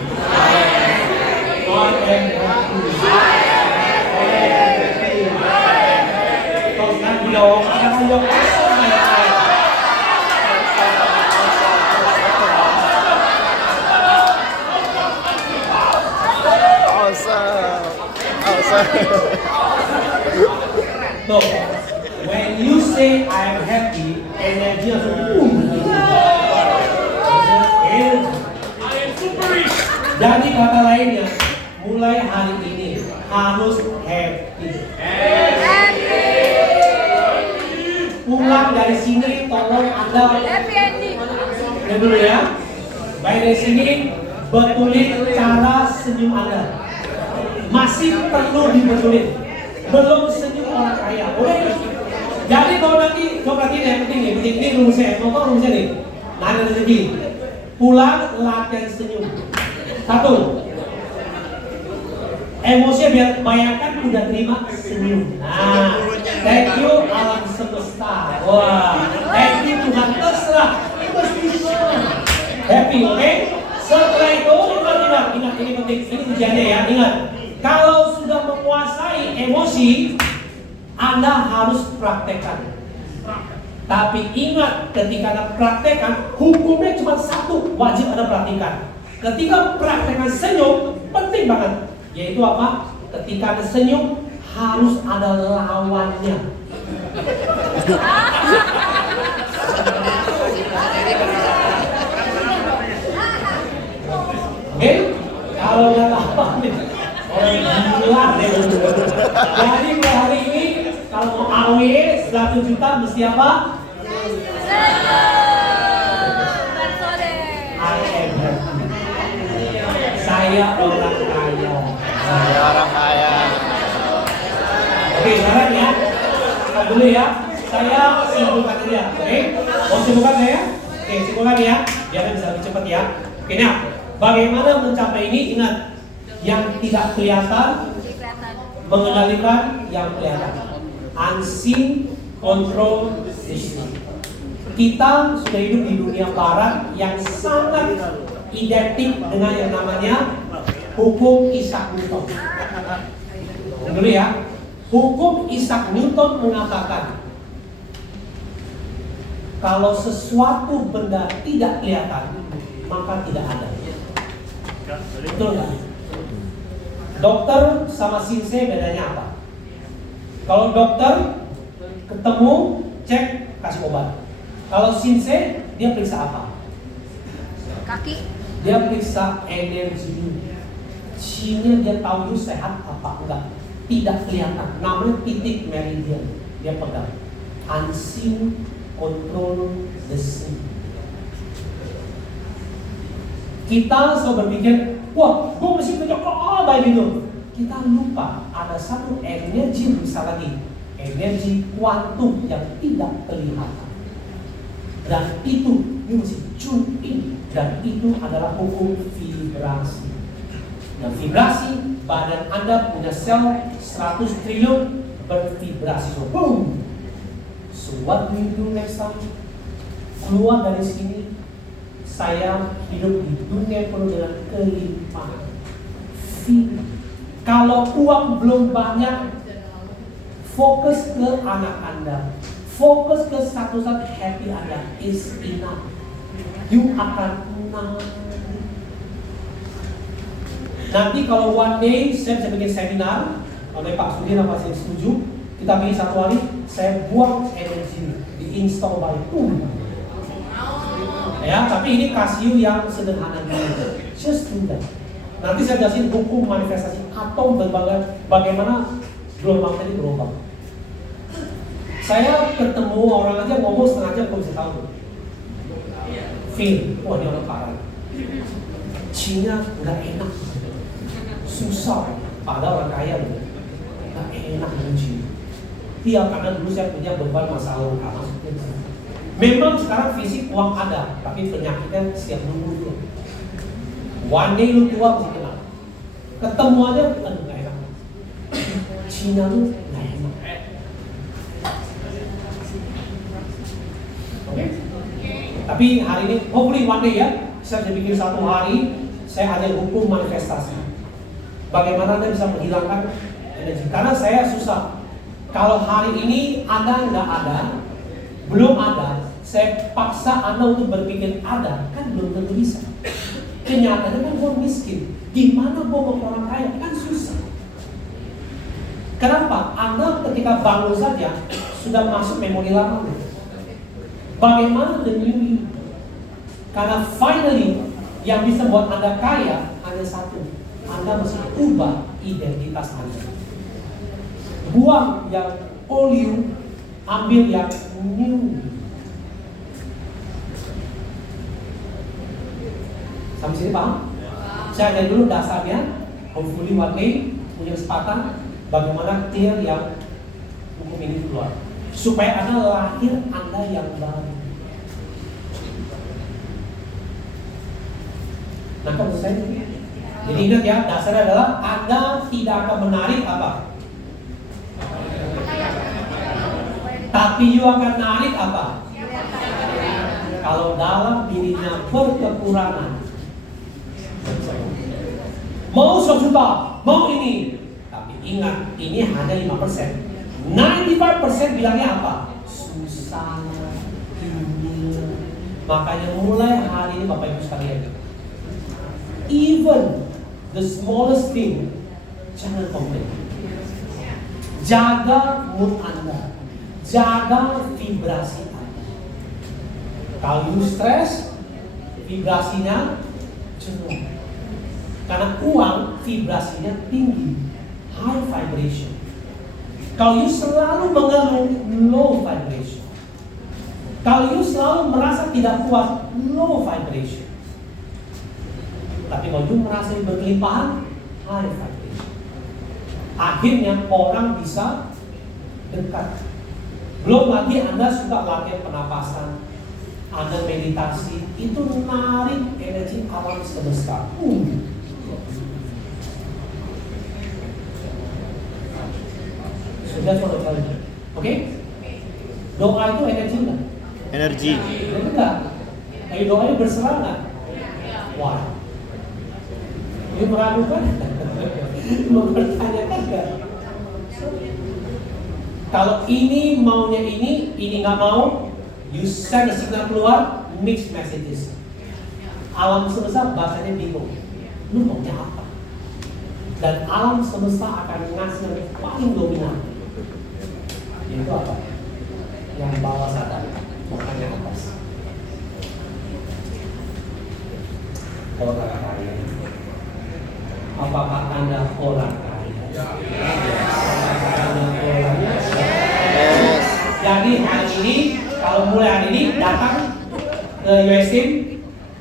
God am happy. Kalau sekarang bilang, akan bilang awesome ya. Awesome. No, when you say I am happy, energi langsung Jadi kata lainnya, mulai hari ini harus happy. Pulang dari sini tolong Anda Happy ending. Lihat dulu ya. Baik dari sini betulin cara senyum Anda. Masih perlu dibetulin. Belum senyum orang kaya. Oke? Jadi kalau nanti coba ini yang penting nih, ini rumusnya, rumusnya nih. Nah, ada rezeki. Pulang latihan senyum. 1. Emosinya biar bayangkan udah terima senyum. Nah, thank you alam semesta. Wah, thank you Tuhan, terserah. Mesti semua happy, oke? Setelah itu ingat ini penting, ini ujiannya ya. Ingat, kalau sudah menguasai emosi, Anda harus praktekkan. Tapi ingat, ketika Anda praktekkan, hukumnya cuma 1, wajib Anda praktekkan. Ketika praktekkan senyum, penting banget. Yaitu apa? Ketika Anda senyum, harus ada lawannya. Oke? Kalau nggak lawannya, orang gila deh. Jadi mulai hari ini, kalau mau AW 100 juta mesti apa? Saya orang kaya. Saya orang kaya. Oke, sekarang ya. Stop dulu ya. Saya simpulkan dulu ya. Oke? Mau simpulkan saya? Oke, simpulkan ya. Biar bisa lebih cepat ya. Oke, nah. Bagaimana mencapai ini? Ingat. Yang tidak kelihatan mengendalikan yang kelihatan. Unseen control system. Kita sudah hidup di dunia barat yang sangat identik dengan yang namanya hukum Isaac Newton. Dulu ya, hukum Isaac Newton mengatakan kalau sesuatu benda tidak kelihatan maka tidak ada. Betul nggak? Dokter sama sinse bedanya apa? Kalau dokter ketemu cek kasih obat. Kalau sinse dia periksa apa? Kaki. Dia periksa energi. Chi-nya dia tahu itu sehat apa enggak. Tidak kelihatan. Namanya titik meridian. Dia pegang. Unseen control the seen. Kita selalu berpikir, wah, gue mesti kerja baik gitu. Kita lupa ada satu energi besar lagi, energi kuantum yang tidak kelihatan. Dan itu mesti tune in, dan itu adalah hukum vibrasi. Dan vibrasi, badan Anda punya sel 100 triliun bervibrasi. So, boom. So what do you do next time? Keluar dari sini, saya hidup di dunia penuh dengan kelimpahan. Kalau uang belum banyak, fokus ke anak Anda, fokus ke satu-satu happy Anda is enough. You akan menang. Nanti kalau one day saya bisa bikin seminar, oleh Pak Sudir apa saya setuju, Kita pilih satu hari, saya buang energi di install by ya, tapi ini Casio yang sederhana dulu. Just do that. Nanti saya jelasin hukum manifestasi atom bagaimana gelombang tadi berubah. Saya ketemu orang aja ngomong setengah jam, kok bisa tahu. Feel, wah dia orang parah. Cina nggak enak, susah. Padahal orang kaya loh, nggak enak dengan Iya, karena dulu saya punya beban masa lalu. Memang sekarang fisik uang ada, tapi penyakitnya setiap nunggu dulu. One day lu tua mesti kenal. Ketemu aja, aduh nggak enak. Cina lu nggak enak. Oke? Tapi hari ini, hopefully one day ya, saya bikin satu hari, saya ada hukum manifestasi. Bagaimana Anda bisa menghilangkan energi? Karena saya susah. Kalau hari ini Anda nggak ada, belum ada, saya paksa Anda untuk berpikir ada, kan belum tentu bisa. Kenyataannya kan gue miskin. Gimana gue mau orang kaya? Kan susah. Kenapa? Anda ketika bangun saja sudah masuk memori lama. Bagaimana the new you? Karena finally yang bisa buat Anda kaya hanya satu. Anda mesti ubah identitas Anda. Buang yang old you, ambil yang new. Sampai sini paham? Saya ajar dulu dasarnya. Hopefully one day punya kesempatan bagaimana clear yang hukum ini keluar, supaya Anda lahir Anda yang baru. Nah, kan saya jadi ingat ya, dasarnya adalah Anda tidak akan menarik apa? Tapi you akan narik apa? Kalau dalam dirinya berkekurangan. Mau 100 juta, mau ini. Tapi ingat, ini hanya 5%. 95% bilangnya apa? Susah, ini. Makanya mulai hari ini Bapak Ibu sekalian, even the smallest thing, jangan komplain. Jaga mood Anda. Jaga vibrasi Anda. Kalau you stres, vibrasinya jenuh. Karena uang vibrasinya tinggi, high vibration. Kalau you selalu mengeluh, low vibration. Kalau you selalu merasa tidak puas, low vibration. Tapi kalau you merasa berkelimpahan, high vibration. Akhirnya orang bisa dekat. Belum lagi Anda suka latihan pernapasan, Anda meditasi, itu menarik energi alam semesta. Sudah kalau kalian, oke? Doa itu energi enggak? Energi. Enggak. Tapi doanya berserangan. Wah. Ini meragukan? Mempertanyakan enggak? Kalau ini maunya ini nggak mau, you send a signal keluar, mixed messages. Alam semesta bahasanya bingung. Lu maunya apa? Dan alam semesta akan ngasih yang paling dominan. Itu apa? Yang bawah sadar, bukan yang atas. Orang kaya. Apakah Anda orang kaya? Jadi hari ini, kalau mulai hari ini datang ke USM,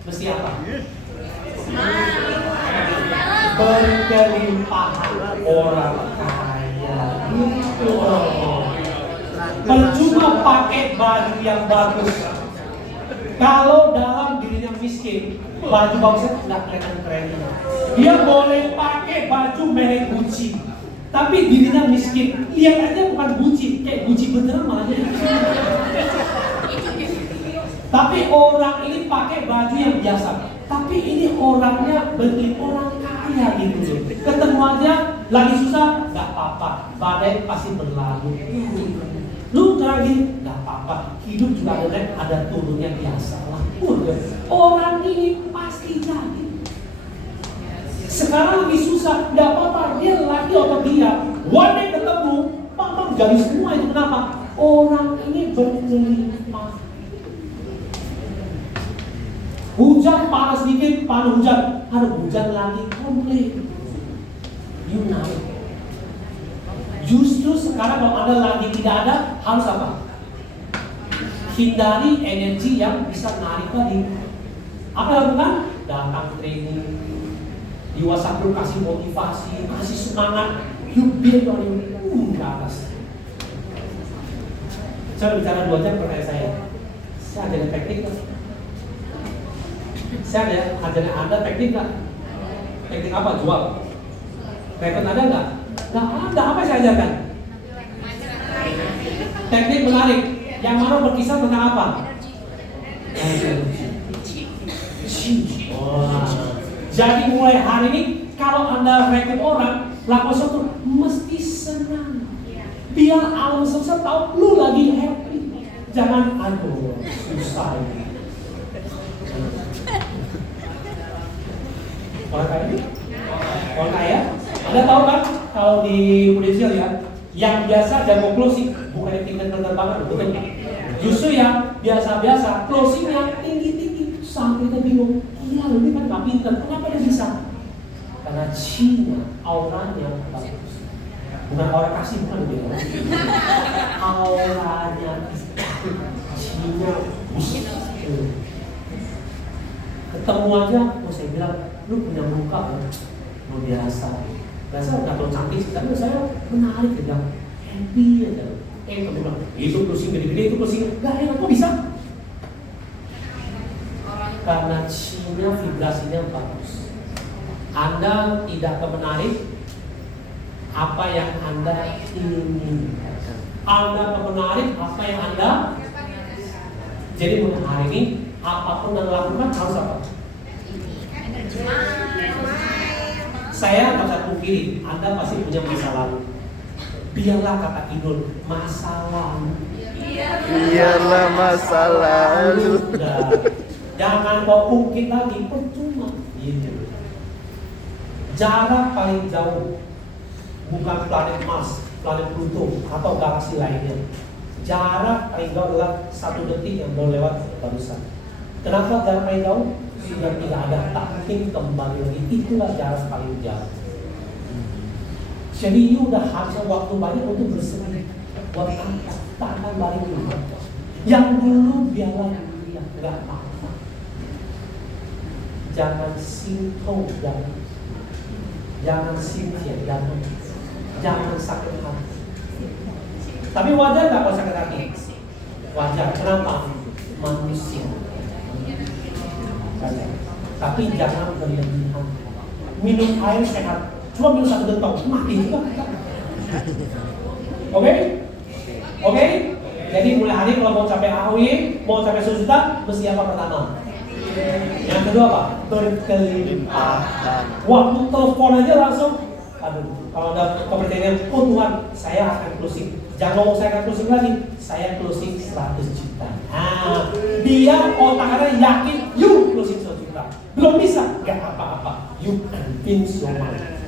mesti apa? Berkelimpahan orang kaya. Itu. Percuma pakai baju yang bagus. Kalau dalam dirinya miskin, baju bagusnya tidak kelihatan keren. Dia boleh pakai baju merek Gucci, tapi dirinya miskin. Lihat aja bukan Gucci, kayak Gucci beneran malah jadi. Tapi orang ini pakai baju yang biasa, tapi ini orangnya beli orang kaya gitu. Ketemu aja lagi susah, nggak apa-apa, badai pasti berlalu. Lu lagi nggak apa-apa, hidup juga ada turunnya biasa lah. Orang ini pasti jadi. Sekarang lagi susah, nggak apa-apa, dia lagi otot dia. One day ketemu, pam jadi semua itu kenapa? Orang ini berlimpah. Hujan panas dikit, panas hujan. Ada hujan lagi, komplain. You naik. Justru sekarang kalau Anda lagi tidak ada, harus apa? Hindari energi yang bisa narik tadi. Apa yang lakukan? Datang training, di WhatsApp lu kasih motivasi, kasih semangat, you build on you ke atas. Saya bicara 2 jam pertanyaan saya ada teknik nggak? Saya ada ajaran Anda teknik nggak? Teknik apa? Jual? Rekod ada nggak? Nggak ada. Apa yang saya ajarkan? Teknik menarik. Yang mana berkisar tentang apa? Wah. Jadi mulai hari ini kalau Anda rekrut orang lakukan sesuatu mesti senang. Biar alam semesta tahu lu lagi happy. Jangan aduh susah ini. Orang kaya ini? Orang kaya? Anda tahu kan kalau di Prudential ya, yang biasa jago closing bukan yang tingkat terbangan, betul kan? Justru yang biasa-biasa closing yang tinggi-tinggi sampai kita bingung. Iya, ini kan nggak pintar. Kenapa dia bisa? Karena Cina auranya bagus. Bukan aura kasih, bukan lebih. Auranya Cina. Ketemu aja, saya bilang, lu punya muka kan? Luar biasa. Biasa nggak terlalu cantik, tapi saya menarik, dia bilang, happy aja. Kamu bilang, itu closing gede-gede, itu closing nggak enak, kok bisa? Karena Cina vibrasinya bagus. Anda tidak akan menarik apa yang Anda ingin. Anda akan menarik apa yang Anda. Jadi mulai hari ini apapun yang lakukan harus apa? Saya nggak bisa pungkiri, Anda pasti punya masa lalu. Biarlah kata Idul, masa lalu. Biarlah masa lalu. Jangan kau ungkit lagi, percuma. Gitu. Jarak paling jauh bukan planet Mars, planet Pluto atau galaksi lainnya. Jarak paling jauh adalah 1 detik yang baru lewat barusan. Kenapa jarak paling jauh? Sudah tidak ada, tak mungkin kembali lagi. Itulah jarak paling jauh. Jadi you udah habiskan waktu banyak untuk bersedih. Buat apa? Tak akan balik lagi. Yang dulu biarlah dia nggak apa-apa. Jangan sinto, jangan sintia, jangan sakit hati. Tapi wajar nggak kalau sakit hati? Wajar. Kenapa? Manusia. Tapi jangan berlebihan. Minum air sehat. Cuma minum 1 detong, mati juga. Oke? Oke? Jadi mulai hari kalau mau capai AOY, mau capai 1 juta, mesti apa pertama? Yang kedua apa? Berkelimpahan. Waktu telepon aja langsung, aduh, kalau ada kepercayaan, oh Tuhan, saya akan closing. Jangan ngomong saya akan closing lagi, saya closing 100 juta. Nah, dia otaknya yakin, you closing 100 juta. Belum bisa, gak apa-apa. You convince your mind.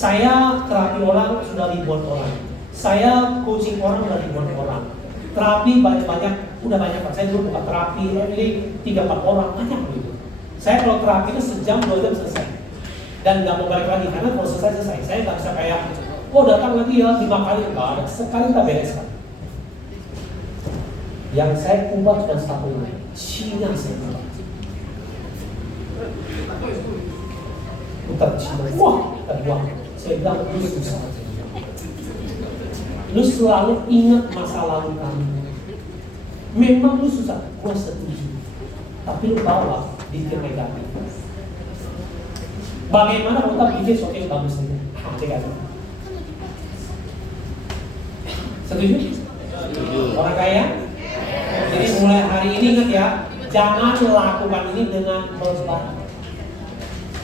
Saya terapi orang sudah ribuan orang. Saya coaching orang sudah ribuan orang. Terapi banyak-banyak, udah banyak Pak. Saya dulu buka terapi, ini 3-4 orang, banyak gitu. Saya kalau terapi itu sejam 2 jam selesai. Dan nggak mau balik lagi, karena kalau selesai. Saya nggak bisa kayak, oh datang lagi ya 5 kali, nggak ada. Sekali kita bereskan. Yang saya ubah cuma 1 ini, Cina saya ubah. Putar Cina, wah, terbuang. Saya bilang, lu susah. Lu selalu ingat masa lalu kamu. Memang lu susah, gua setuju. Tapi lu bawa dikir negatif. Bagaimana kalau kita bikin sesuatu yang bagus ini? Setuju? Orang kaya? Jadi mulai hari ini ingat ya, jangan lakukan ini dengan beban.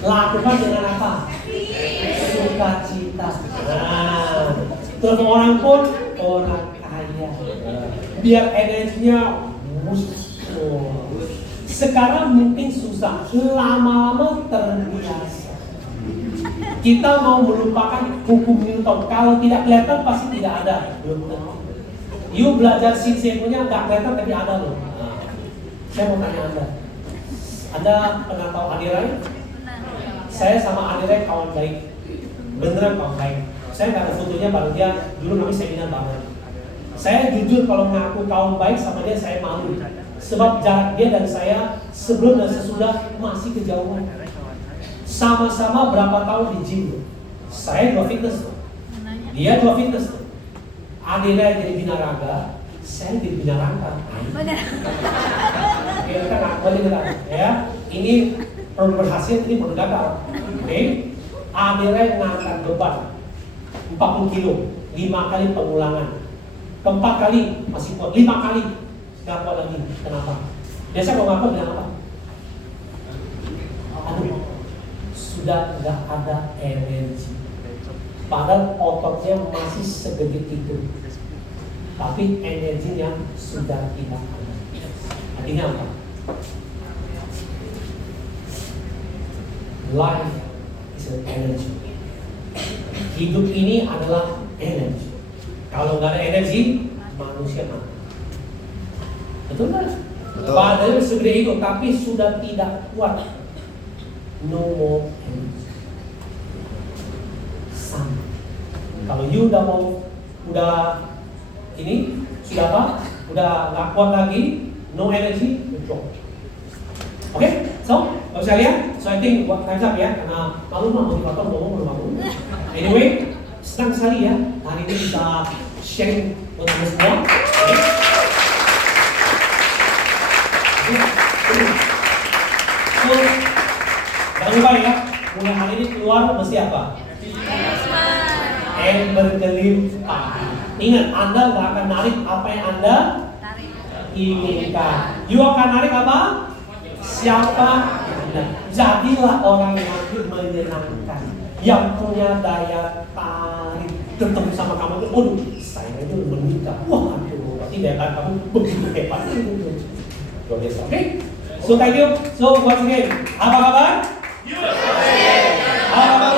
Lakukan dengan apa? Sukacita. Nah, terus orang pun orang kaya. Biar energinya sekarang mungkin susah, lama-lama terbiasa. Kita mau melupakan hukum Newton. Kalau tidak kelihatan pasti tidak ada. Belum tentu. You belajar sinseponya nggak kelihatan tapi ada loh. Nah, saya mau tanya Anda pernah tahu Adi Rai? Saya sama Adi Rai kawan baik, beneran kawan baik. Saya nggak ada fotonya, baru dia dulu kami seminar banget. Saya jujur kalau ngaku kawan baik sama dia saya malu, sebab jarak dia dan saya sebelum dan sesudah masih kejauhan. Sama-sama berapa tahun di gym. Saya 2 fitness, dia 2 fitness. Adi Rai jadi binaraga, saya jadi binarangka. Benar. Kita ngaku aja ya. Ini perlu berhasil, ini perlu gagal. Oke? Adi Rai mengangkat beban 40 kilo, 5 kali pengulangan. 4 kali masih kuat, 5 kali nggak kuat lagi. Kenapa? Biasa kalau ngaku bilang apa? Aduh, sudah nggak ada energi. Padahal ototnya masih segede itu, tapi energinya sudah tidak ada. Artinya apa? Life is an energy. Hidup ini adalah energi. Kalau nggak ada energi, manusia mati. Betul kan? Betul. Padahal segede itu, tapi sudah tidak kuat. No more energy. Sama. Kalau you udah ini sudah apa? Udah nggak kuat lagi, no energy, you drop. Oke, so kalau saya lihat, so I think buat time's up ya, karena malu motivator ngomong malu. Anyway, senang sekali ya hari ini bisa sharing buat teman semua. So, jangan lupa ya, mulai hari ini keluar mesti apa? Berkelimpah. Ingat, Anda nggak akan narik apa yang Anda inginkan. You akan narik apa? Siapa Anda. Jadilah orang yang menyenangkan, yang punya daya tarik. Ketemu sama kamu itu, oh, saya itu menikah. Wah, aduh, berarti daya tarik kamu begitu hebat. Luar biasa. Oke, so thank you. So once again, apa kabar? Apa kabar?